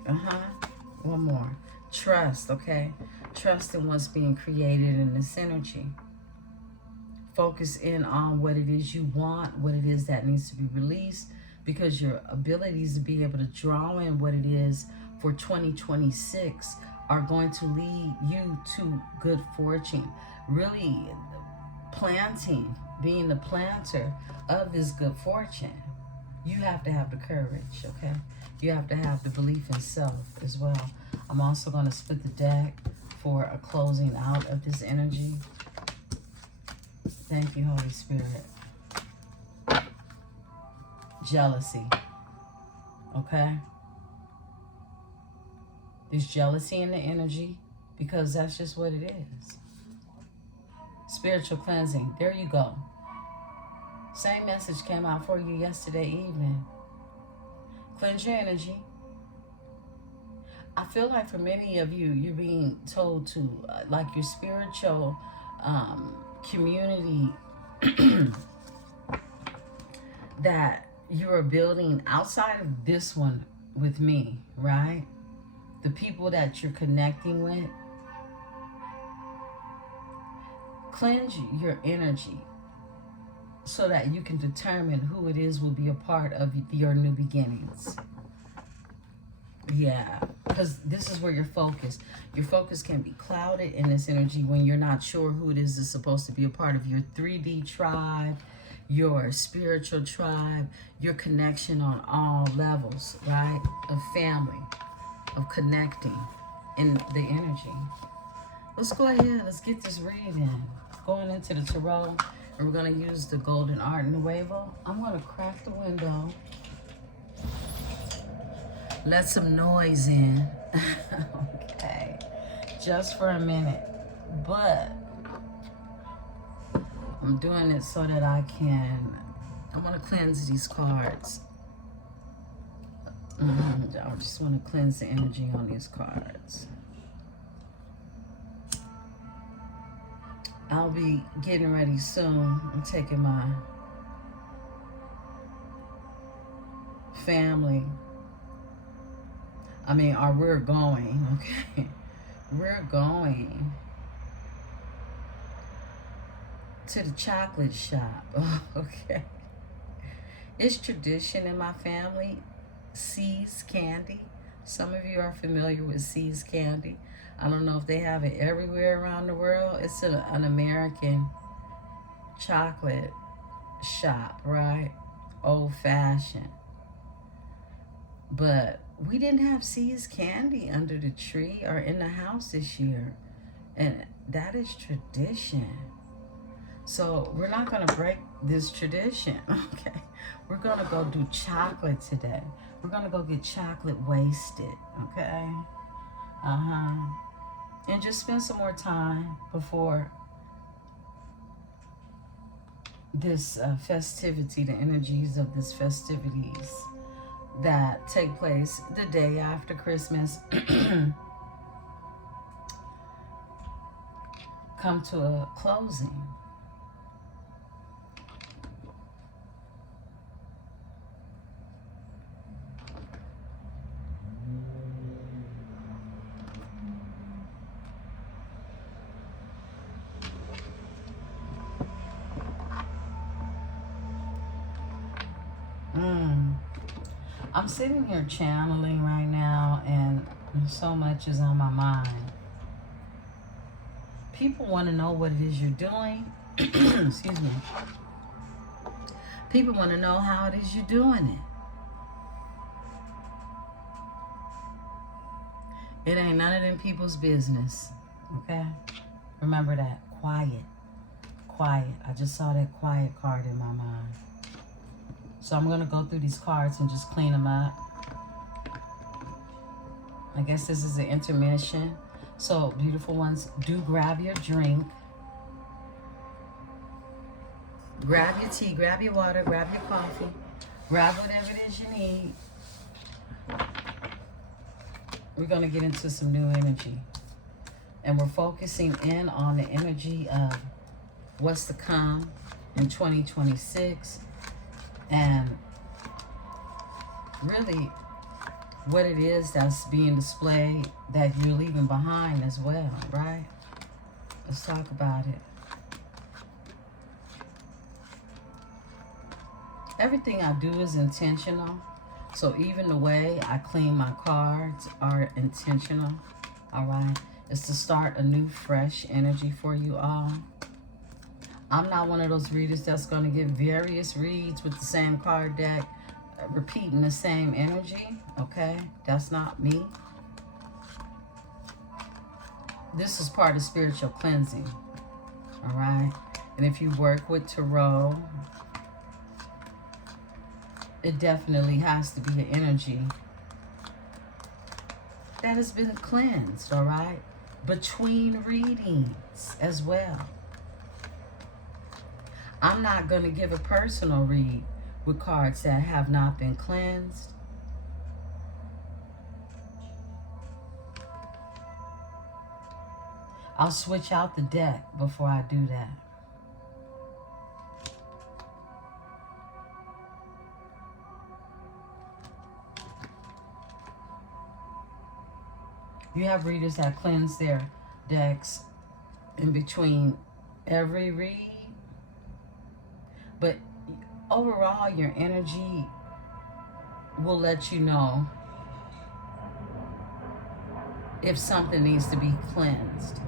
One more. Trust, okay? Trust in what's being created in this energy. Focus in on what it is you want, what it is that needs to be released, because your abilities to be able to draw in what it is for 2026 are going to lead you to good fortune. Really planting, being the planter of this good fortune. You have to have the courage, okay? You have to have the belief in self as well. I'm also going to split the deck for a closing out of this energy. Thank you, Holy Spirit. Jealousy, okay? There's jealousy in the energy because that's just what it is. Spiritual cleansing. There you go. Same message came out for you yesterday evening. Cleanse your energy. I feel like for many of you, you're being told to, like your spiritual community that you are building outside of this one with me, right? The people that you're connecting with. Cleanse your energy so that you can determine who it is will be a part of your new beginnings. Yeah, because this is where your focus can be clouded in this energy when you're not sure who it is that's supposed to be a part of your 3D tribe, your spiritual tribe, your connection on all levels, right? Of family, of connecting in the energy. Let's go ahead, let's get this reading. Going into the Tarot, and we're going to use the Golden Art Nuevo. I'm going to crack the window. Let some noise in. Okay. Just for a minute. But I'm doing it so that I want to cleanse these cards. I just want to cleanse the energy on these cards. I'll be getting ready soon. I'm taking my family. We're going, okay? We're going to the chocolate shop, okay? It's tradition in my family, See's Candy. Some of you are familiar with See's Candy. I don't know if they have it everywhere around the world. It's an American chocolate shop, right? Old fashioned. But we didn't have See's Candy under the tree or in the house this year. And that is tradition. So we're not going to break this tradition, okay? We're going to go do chocolate today. We're going to go get chocolate wasted, okay? And just spend some more time before this festivity, the energies of this festivities that take place the day after Christmas come to a closing. I'm sitting here channeling right now, and so much is on my mind. People want to know what it is you're doing. Excuse me. People want to know how it is you're doing it. It ain't none of them people's business, okay? Remember that. Quiet. Quiet. I just saw that quiet card in my mind. So I'm going to go through these cards and just clean them up. I guess this is an intermission. So, beautiful ones, do grab your drink. Grab your tea, grab your water, grab your coffee, grab whatever it is you need. We're going to get into some new energy. And we're focusing in on the energy of what's to come in 2026. And really what it is that's being displayed that you're leaving behind as well, right? Let's talk about it. Everything I do is intentional. So even the way I clean my cards are intentional. All right. It's to start a new, fresh energy for you all. I'm not one of those readers that's going to give various reads with the same card deck, repeating the same energy. Okay. That's not me. This is part of spiritual cleansing. All right. And if you work with Tarot, it definitely has to be an energy that has been cleansed, all right? Between readings as well. I'm not going to give a personal read with cards that have not been cleansed. I'll switch out the deck before I do that. You have readers that cleanse their decks in between every read. But overall, your energy will let you know if something needs to be cleansed.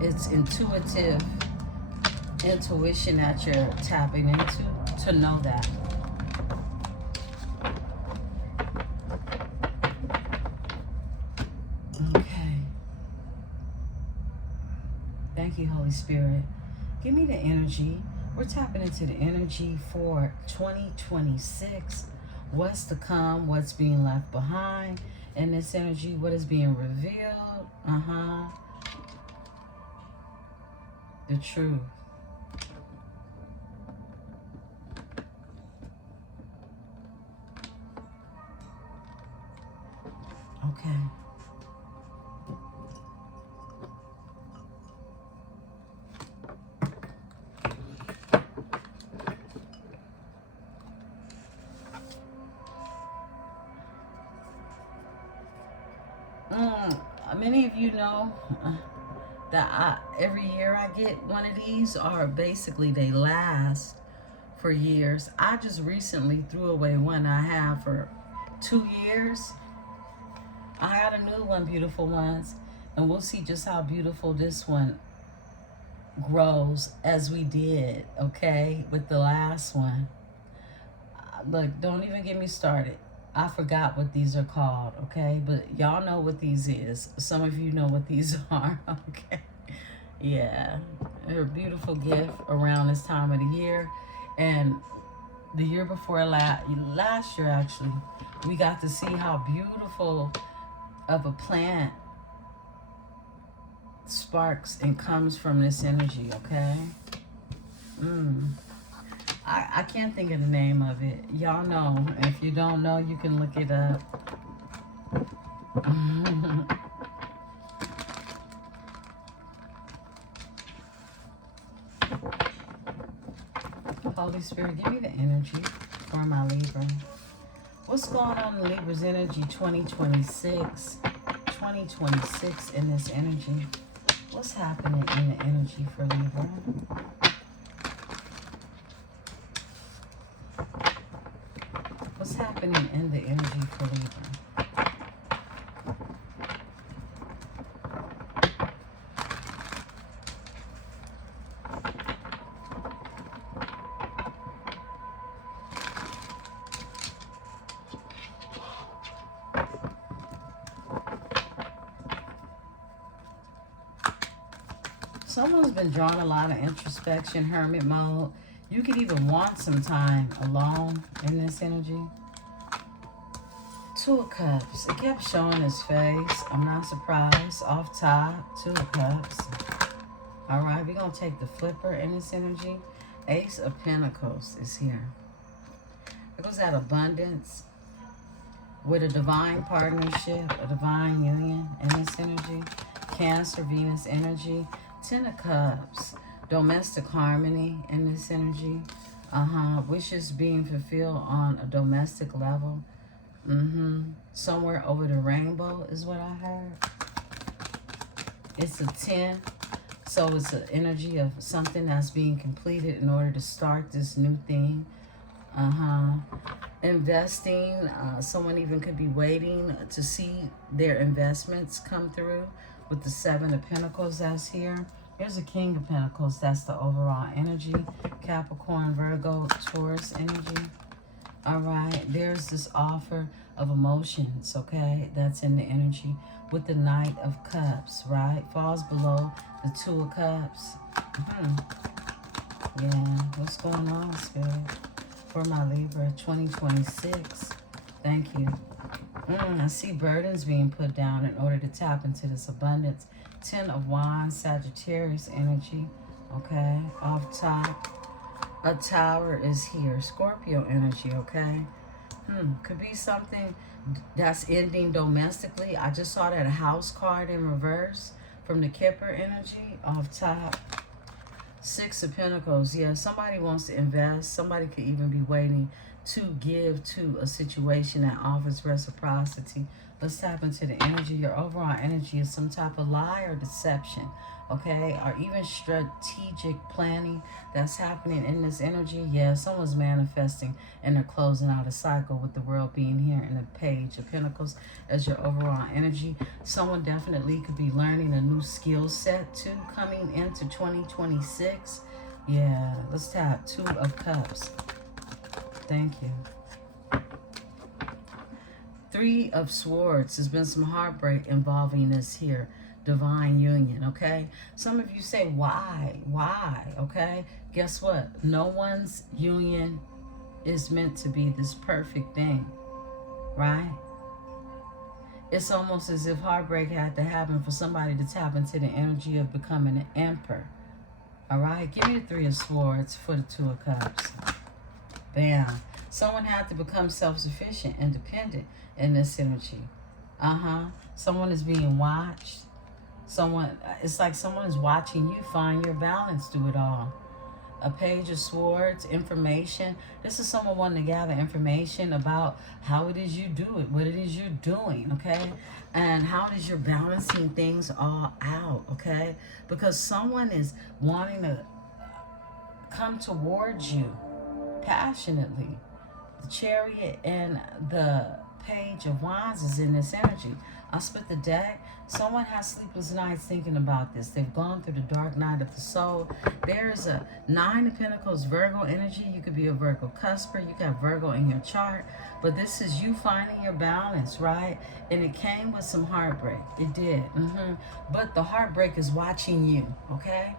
It's intuitive intuition that you're tapping into to know that. Thank you, Holy Spirit. Give me the energy. We're tapping into the energy for 2026. What's to come, what's being left behind in this energy, what is being revealed. The truth. Okay. Many of you know that every year I get one of these, or basically they last for years. I just recently threw away one I have for 2 years. I got a new one, beautiful ones, and we'll see just how beautiful this one grows as we did, okay, with the last one. Look, don't even get me started. I forgot what these are called, okay? But y'all know what these is. Some of you know what these are, okay? Yeah, they're a beautiful gift around this time of the year. And the year before last year, actually, we got to see how beautiful of a plant sparks and comes from this energy, okay? I can't think of the name of it. Y'all know. If you don't know, you can look it up. Holy Spirit, give me the energy for my Libra. What's going on in Libra's energy 2026? 2026 in this energy. What's happening in the energy for Libra? What's happening in the energy for Libra? Someone's been drawing a lot of introspection, hermit mode. You could even want some time alone in this energy. 2 of Cups. It kept showing his face. I'm not surprised. Off top, 2 of Cups. All right, we're going to take the flipper in this energy. Ace of Pentacles is here. It goes that abundance with a divine partnership, a divine union in this energy. Cancer, Venus energy. Ten of Cups, domestic harmony in this energy. Wishes being fulfilled on a domestic level. Somewhere over the rainbow is what I heard. It's a 10. So it's an energy of something that's being completed in order to start this new thing. Investing. Someone even could be waiting to see their investments come through with the Seven of Pentacles that's here. There's a King of Pentacles. That's the overall energy. Capricorn, Virgo, Taurus energy. All right. There's this offer of emotions, okay? That's in the energy with the Knight of Cups, right? Falls below the Two of Cups. Yeah. What's going on, Spirit? For my Libra 2026. Thank you. I see burdens being put down in order to tap into this abundance. Ten of Wands, Sagittarius energy. Okay, off top. A Tower is here. Scorpio energy, okay? Could be something that's ending domestically. I just saw that house card in reverse from the Kipper energy off top. Six of Pentacles. Yeah, somebody wants to invest. Somebody could even be waiting to give to a situation that offers reciprocity. Let's tap into the energy. Your overall energy is some type of lie or deception, okay? Or even strategic planning that's happening in this energy. Yeah, someone's manifesting and they're closing out a cycle with the world being here in the Page of Pentacles as your overall energy. Someone definitely could be learning a new skill set too coming into 2026. Yeah, let's tap Two of Cups. Thank you. Three of Swords. There's been some heartbreak involving this here. Divine union, okay? Some of you say, why? Why? Okay? Guess what? No one's union is meant to be this perfect thing, right? It's almost as if heartbreak had to happen for somebody to tap into the energy of becoming an emperor. All right? Give me the Three of Swords for the Two of Cups. Bam. Someone had to become self-sufficient, independent in this energy. Someone is being watched. It's like someone is watching you find your balance through it all. A Page of Swords, information. This is someone wanting to gather information about how it is you do it, what it is you're doing, okay? And how it is you're balancing things all out, okay? Because someone is wanting to come towards you passionately. The Chariot and the Page of Wands is in this energy. I'll split the deck. Someone has sleepless nights thinking about this. They've gone through the dark night of the soul. There is a Nine of Pentacles, Virgo energy. You could be a Virgo cusper. You got Virgo in your chart. But this is you finding your balance, right? And it came with some heartbreak. It did. But the heartbreak is watching you, okay?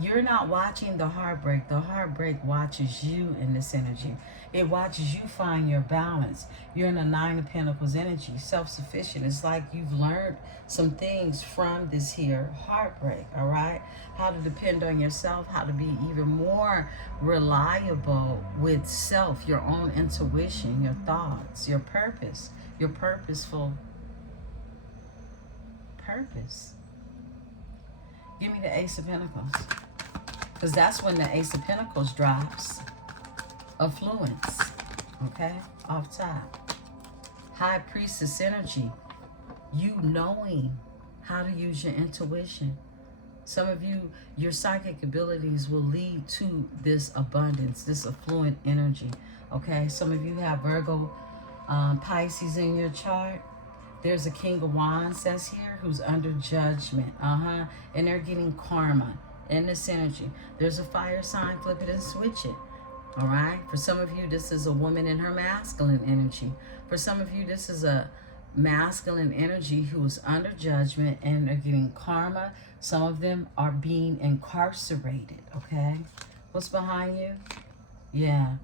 You're not watching the heartbreak. The heartbreak watches you in this energy. It watches you find your balance. You're in a Nine of Pentacles energy, self-sufficient. It's like you've learned some things from this here heartbreak, all right? How to depend on yourself, how to be even more reliable with self, your own intuition, your thoughts, your purpose, your purposeful purpose. Give me the Ace of Pentacles. Because that's when the Ace of Pentacles drops. Affluence. Okay? Off top. High Priestess energy. You knowing how to use your intuition. Some of you, your psychic abilities will lead to this abundance, this affluent energy. Okay? Some of you have Virgo, Pisces in your chart. There's a King of Wands that's here who's under judgment. And they're getting karma in this energy. There's a fire sign. Flip it and switch it. All right? For some of you, this is a woman in her masculine energy. For some of you, this is a masculine energy who's under judgment and they're getting karma. Some of them are being incarcerated. Okay? What's behind you? Yeah.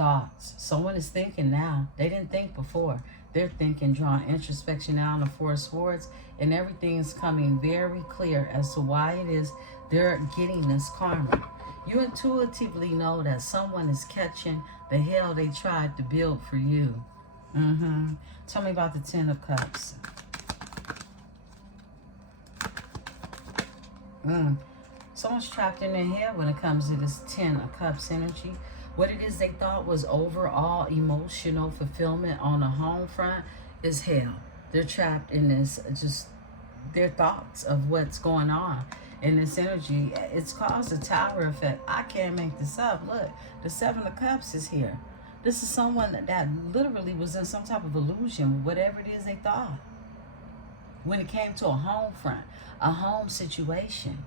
thoughts. Someone is thinking now. They didn't think before. They're thinking, drawing introspection now on the Four of Swords, and everything is coming very clear as to why it is they're getting this karma. You intuitively know that someone is catching the hell they tried to build for you. Tell me about the Ten of Cups. Someone's trapped in their head when it comes to this Ten of Cups energy. What it is they thought was overall emotional fulfillment on the home front is hell. They're trapped in this, just their thoughts of what's going on. In this energy, it's caused a tower effect. I can't make this up. Look, the Seven of Cups is here. This is someone that literally was in some type of illusion, whatever it is they thought. When it came to a home front, a home situation.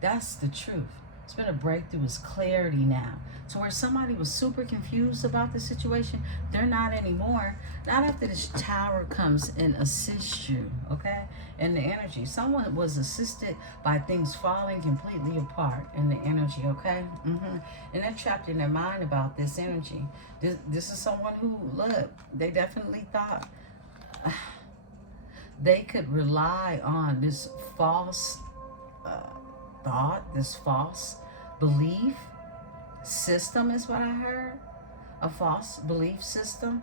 That's the truth. It's been a breakthrough. It's clarity now. So where somebody was super confused about the situation, they're not anymore. Not after this tower comes and assists you, okay? In the energy. Someone was assisted by things falling completely apart in the energy, okay? And they're trapped in their mind about this energy. This is someone who, look, they definitely thought they could rely on this false thought, this false belief system is what I heard. A false belief system.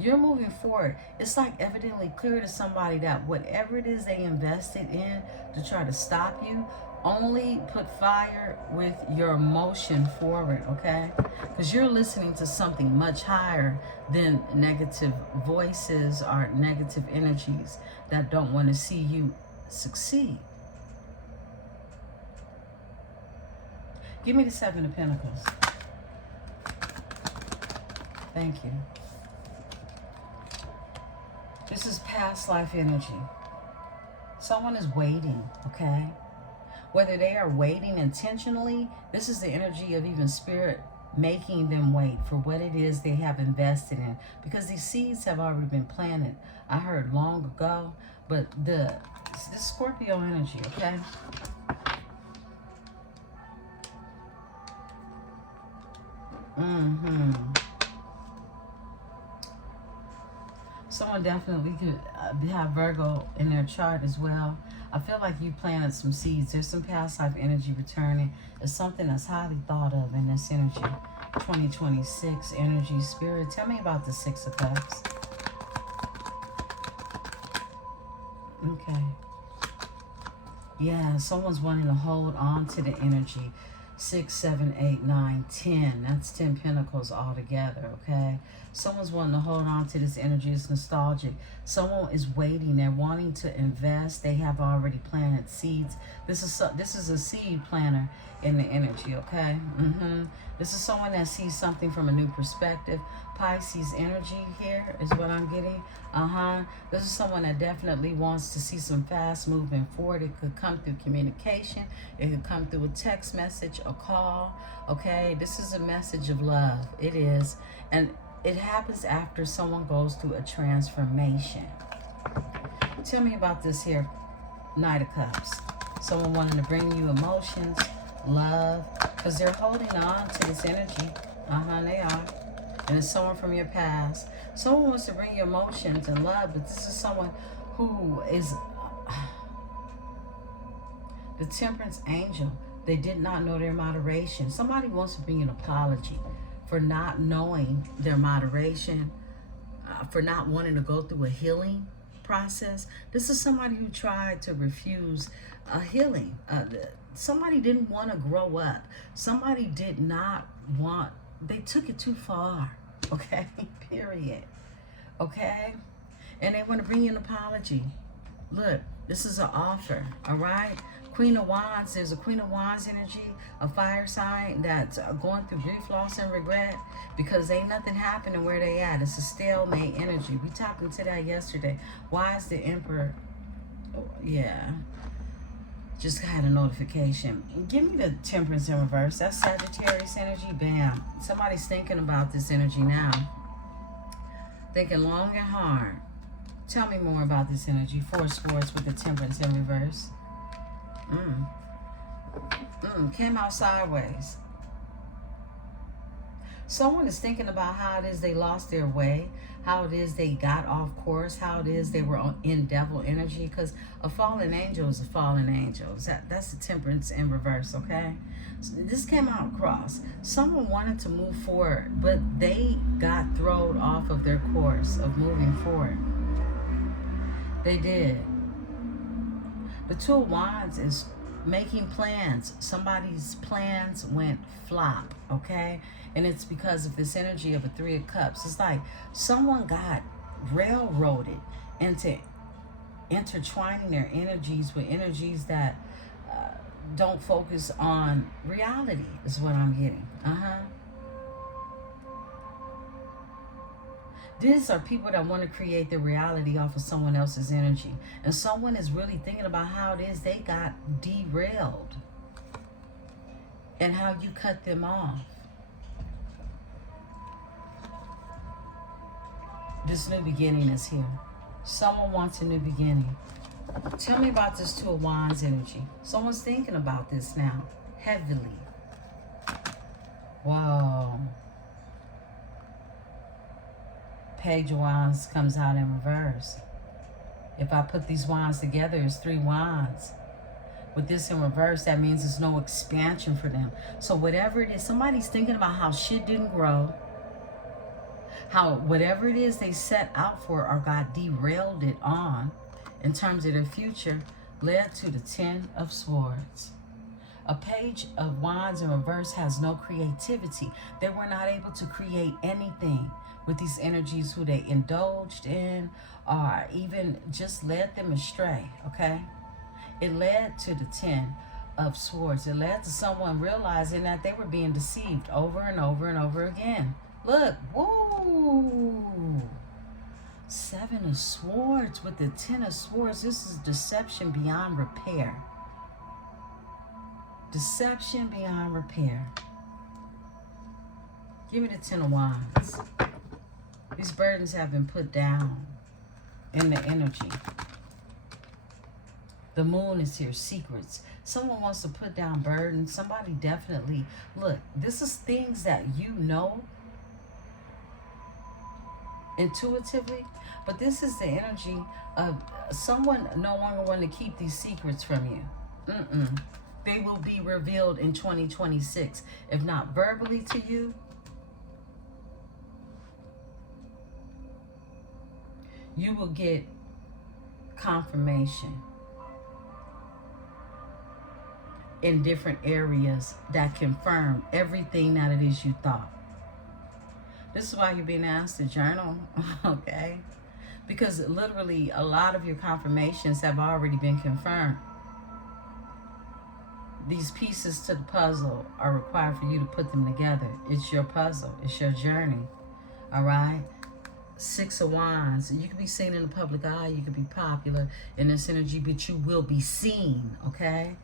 You're moving forward. It's like evidently clear to somebody that whatever it is they invested in to try to stop you, only put fire with your emotion forward, okay? Because you're listening to something much higher than negative voices or negative energies that don't want to see you succeed. Give me the Seven of Pentacles. Thank you. This is past life energy. Someone is waiting, okay? Whether they are waiting intentionally, this is the energy of even spirit making them wait for what it is they have invested in. Because these seeds have already been planted. I heard long ago, but this Scorpio energy, okay? Someone definitely could have Virgo in their chart as well. I feel like you planted some seeds. There's some past life energy returning. It's something that's highly thought of in this energy. 2026 energy, spirit. Tell me about the Six of Cups. Okay. Yeah, someone's wanting to hold on to the energy. 6, 7, 8, 9, 10. That's 10 pentacles all together, okay? Someone's wanting to hold on to this energy. It's nostalgic. Someone is waiting. They're wanting to invest. They have already planted seeds. This is a seed planter in the energy, okay? This is someone that sees something from a new perspective. Pisces energy here is what I'm getting. This is someone that definitely wants to see some fast moving forward. It could come through communication. It could come through a text message, a call, okay? This is a message of love. It is. And it happens after someone goes through a transformation. Tell me about this here, Knight of Cups. Someone wanting to bring you emotions, love, because they're holding on to this energy. They are. And it's someone from your past. Someone wants to bring you emotions and love, but this is someone who is the Temperance angel. They did not know their moderation. Somebody wants to bring you an apology for not knowing their moderation, for not wanting to go through a healing process. This is somebody who tried to refuse a healing. Somebody didn't want to grow up. Somebody did not want, they took it too far, okay? Period, okay? And they want to bring you an apology. Look, this is an offer, all right? Queen of Wands, there's a Queen of Wands energy, a fire sign that's going through grief, loss, and regret because ain't nothing happening where they at. It's a stalemate energy. We talked into that yesterday. Why is the Emperor? Oh, yeah. Just had a notification. Give me the Temperance in reverse. That's Sagittarius energy. Bam. Somebody's thinking about this energy now. Thinking long and hard. Tell me more about this energy. Four Swords with the Temperance in reverse. Came out sideways. Someone is thinking about how it is they lost their way, how it is they got off course, how it is they were in devil energy. Because a fallen angel is a fallen angel. That's the temperance in reverse, okay? So this came out across. Someone wanted to move forward, but they got thrown off of their course of moving forward. They did. The Two of Wands is making plans. Somebody's plans went flop, okay? And it's because of this energy of a Three of Cups. It's like someone got railroaded into intertwining their energies with energies that don't focus on reality, is what I'm getting. These are people that want to create their reality off of someone else's energy. And someone is really thinking about how it is they got derailed and how you cut them off. This new beginning is here. Someone wants a new beginning. Tell me about this Two of Wands energy. Someone's thinking about this now, heavily. Whoa. Page of Wands comes out in reverse. If I put these wands together, it's 3 wands. With this in reverse, that means there's no expansion for them. So whatever it is, somebody's thinking about how shit didn't grow, how whatever it is they set out for or got derailed it on in terms of their future led to the 10 of Swords. A Page of Wands in reverse has no creativity. They were not able to create anything with these energies who they indulged in or even just led them astray, okay? It led to the 10 of Swords. It led to someone realizing that they were being deceived over and over and over again. Look, woo! 7 of Swords with the 10 of Swords. This is deception beyond repair. Deception beyond repair. Give me the 10 of Wands. These burdens have been put down in the energy. The moon is here, secrets. Someone wants to put down burdens. Somebody definitely, look, this is things that you know intuitively, but this is the energy of someone no longer wanting to keep these secrets from you. They will be revealed in 2026. If not verbally to you, you will get confirmation in different areas that confirm everything that it is you thought. This is why you're being asked to journal, okay? Because literally a lot of your confirmations have already been confirmed. These pieces to the puzzle are required for you to put them together. It's your puzzle. It's your journey, all right? 6 of Wands. You could be seen in the public eye. You could be popular in this energy, but you will be seen, okay?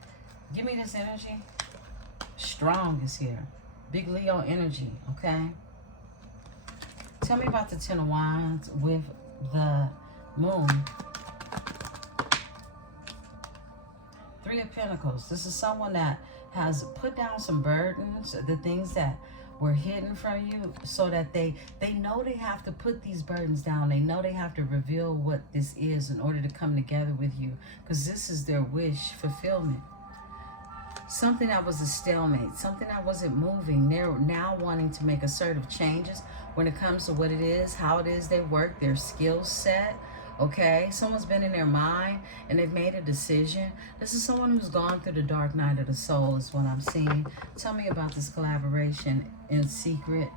Give me this energy. Strong is here. Big Leo energy, okay? Tell me about the 10 of Wands with the moon. 3 of Pentacles. This is someone that has put down some burdens, the things that were hidden from you, so that they know they have to put these burdens down. They know they have to reveal what this is in order to come together with you, because this is their wish fulfillment. Something that was a stalemate, something that wasn't moving. They're now wanting to make assertive changes when it comes to what it is, how it is they work, their skill set. Okay, someone's been in their mind and they've made a decision. This is someone who's gone through the dark night of the soul is what I'm seeing. Tell me about this collaboration in secret.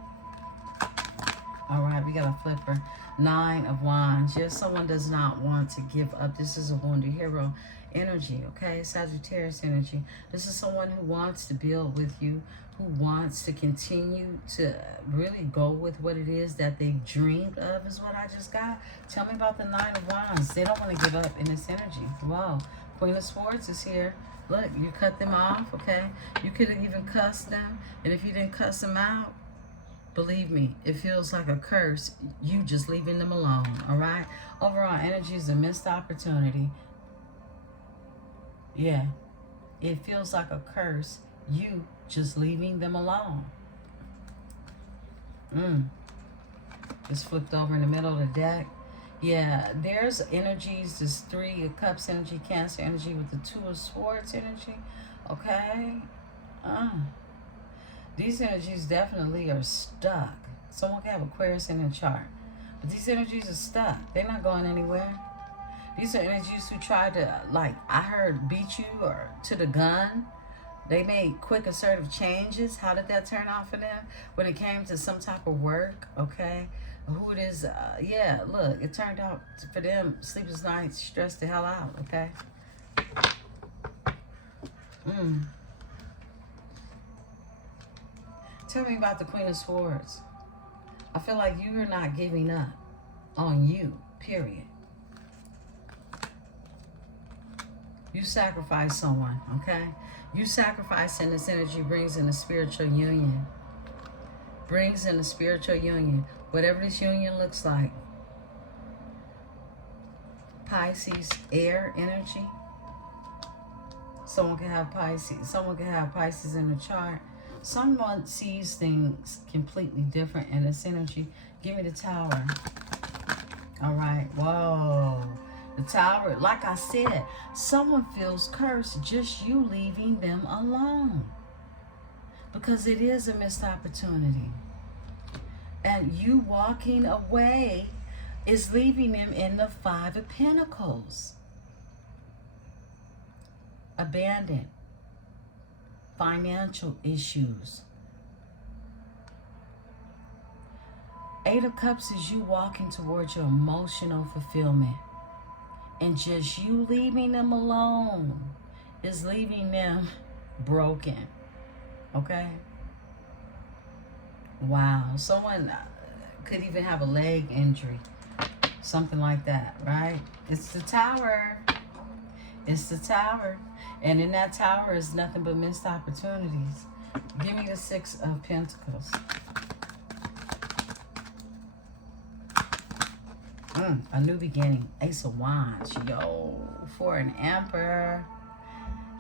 All right, we got a flipper. 9 of Wands. Yes, someone does not want to give up. This is a wounded hero energy, okay? Sagittarius energy. This is someone who wants to build with you, who wants to continue to really go with what it is that they dreamed of, is what I just got. Tell me about the 9 of Wands. They don't want to give up in this energy. Wow. Queen of Swords is here. Look, you cut them off, okay? You could have even cussed them. And if you didn't cuss them out, believe me, it feels like a curse. You just leaving them alone, all right? Overall energy is a missed opportunity. Yeah. It feels like a curse. You just leaving them alone. Mm. Just flipped over in the middle of the deck. Yeah, there's energies. This Three of Cups energy, Cancer energy with the Two of Swords energy. Okay. These energies definitely are stuck. Someone can have Aquarius in their chart. But these energies are stuck. They're not going anywhere. These are energies who tried to, like, I heard, beat you or to the gun. They made quick assertive changes. How did that turn out for them? When it came to some type of work, okay? Who it is, yeah, look, it turned out for them, sleepless nights, stressed the hell out, okay? Tell me about the Queen of Swords. I feel like you are not giving up on you, period. You sacrifice someone, okay? You sacrificing this energy brings in a spiritual union. Brings in a spiritual union. Whatever this union looks like. Pisces, air energy. Someone can have Pisces. Someone can have Pisces in the chart. Someone sees things completely different in this energy. Give me the Tower. All right. Whoa. The Tower. Like I said, someone feels cursed just you leaving them alone. Because it is a missed opportunity. And you walking away is leaving them in the Five of Pentacles. Abandoned. Financial issues. Eight of Cups is you walking towards your emotional fulfillment. And just you leaving them alone is leaving them broken. Okay? Wow. Someone could even have a leg injury. Something like that, right? It's the Tower. It's the Tower. And in that Tower is nothing but missed opportunities. Give me the Six of Pentacles. A new beginning. Ace of Wands. Yo, for an Emperor.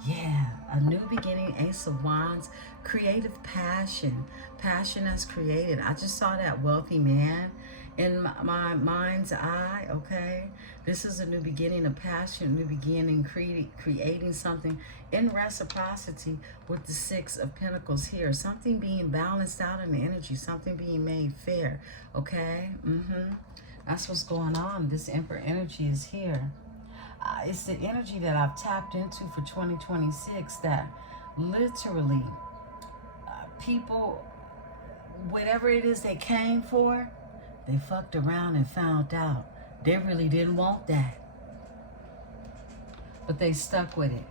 Yeah, a new beginning. Ace of Wands. Creative passion. Passion that's created. I just saw that wealthy man in my mind's eye, okay? This is a new beginning, a passion, new beginning, creating something in reciprocity with the Six of Pentacles here. Something being balanced out in the energy, something being made fair, okay? That's what's going on. This Emperor energy is here. It's the energy that I've tapped into for 2026 that literally people, whatever it is they came for, they fucked around and found out they really didn't want that. But they stuck with it.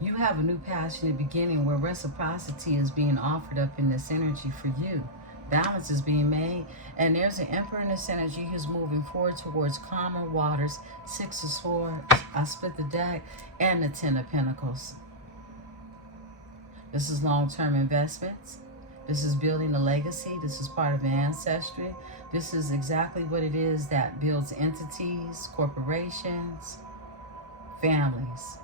You have a new passionate beginning where reciprocity is being offered up in this energy for you. Balance is being made. And there's an Emperor in this energy who's moving forward towards calmer waters. Six of Swords. I split the deck. And the Ten of Pentacles. This is long-term investments. This is building a legacy. This is part of ancestry. This is exactly what it is that builds entities, corporations, families.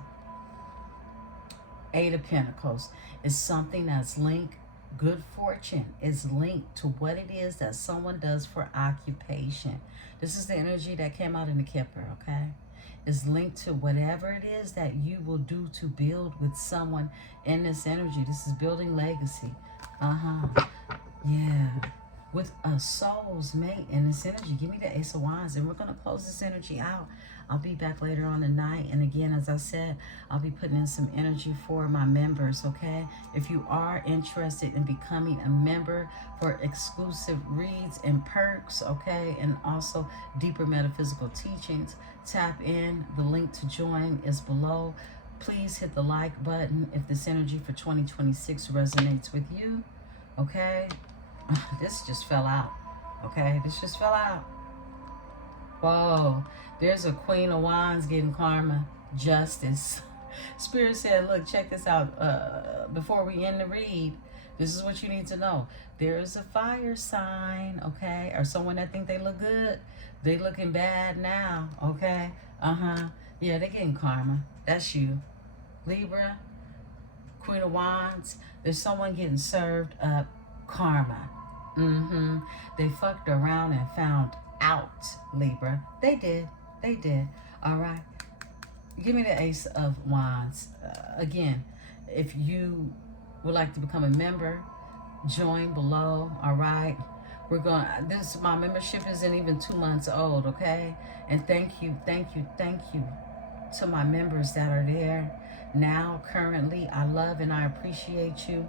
Eight of Pentacles is something that's linked. Good fortune is linked to what it is that someone does for occupation. This is the energy that came out in the Kipper, okay? Is linked to whatever it is that you will do to build with someone in this energy. This is building legacy. Yeah. With a soul's mate in this energy. Give me the Ace of Wands. And we're going to close this energy out. I'll be back later on tonight. And again, as I said, I'll be putting in some energy for my members, okay? If you are interested in becoming a member for exclusive reads and perks, okay? And also deeper metaphysical teachings, tap in. The link to join is below. Please hit the like button if this energy for 2026 resonates with you, okay? This just fell out, okay? This just fell out. Whoa, there's a Queen of Wands getting karma, justice. Spirit said, look, check this out. Before we end the read, this is what you need to know. There is a fire sign, okay? Or someone that think they look good. They looking bad now, okay? Yeah, they're getting karma. That's you. Libra, Queen of Wands. There's someone getting served up karma. Mm-hmm. They fucked around and found out, Libra. They did. They did. All right. Give me the Ace of Wands. Again, if you would like to become a member, join below. All right. We're going to, my membership isn't even 2 months old, okay? And thank you to my members that are there now, currently. I love and I appreciate you.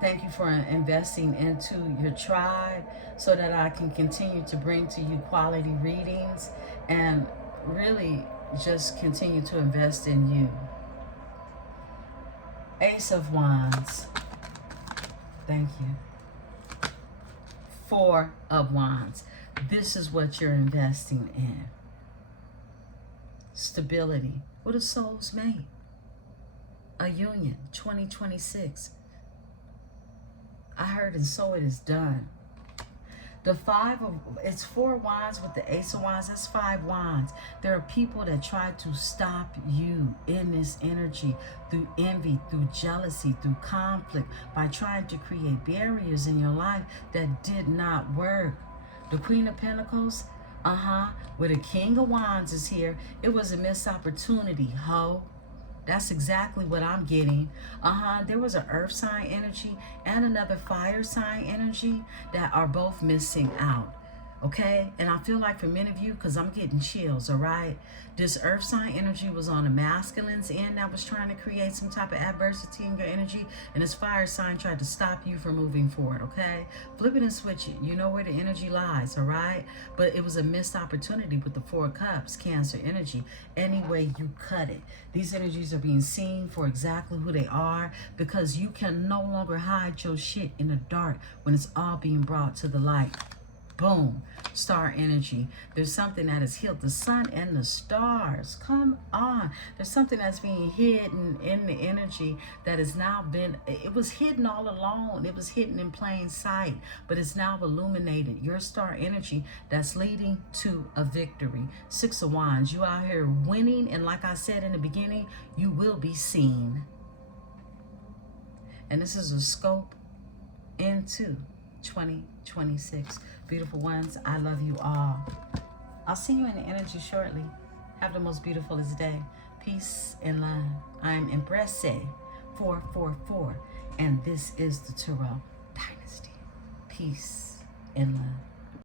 Thank you for investing into your tribe so that I can continue to bring to you quality readings and really just continue to invest in you. Ace of Wands. Thank you. Four of Wands. This is what you're investing in. Stability. What are souls made? A union. 2026. I heard, and so it is done. The it's 4 wands with the Ace of Wands. That's 5 wands. There are people that try to stop you in this energy through envy, through jealousy, through conflict, by trying to create barriers in your life that did not work. The Queen of Pentacles, where the King of Wands is here, it was a missed opportunity, ho. That's exactly what I'm getting. There was an earth sign energy and another fire sign energy that are both missing out. Okay? And I feel like for many of you, because I'm getting chills, all right? This earth sign energy was on the masculine's end that was trying to create some type of adversity in your energy. And this fire sign tried to stop you from moving forward, okay? Flip it and switch it. You know where the energy lies, all right? But it was a missed opportunity with the 4 cups, Cancer energy. Any way you cut it. These energies are being seen for exactly who they are, because you can no longer hide your shit in the dark when it's all being brought to the light. Boom. Star energy. There's something that has healed the sun and the stars. Come on. There's something that's being hidden in the energy that has now been, it was hidden all along. It was hidden in plain sight, but it's now illuminated. Your star energy that's leading to a victory. 6 of Wands. You out here winning, and like I said in the beginning, you will be seen. And this is a scope into 2026. Beautiful ones, I love you all. I'll see you in the energy shortly. Have the most beautifulest day. Peace and love. I'm Empresse 444, and this is the Tarot Dynasty. Peace and love.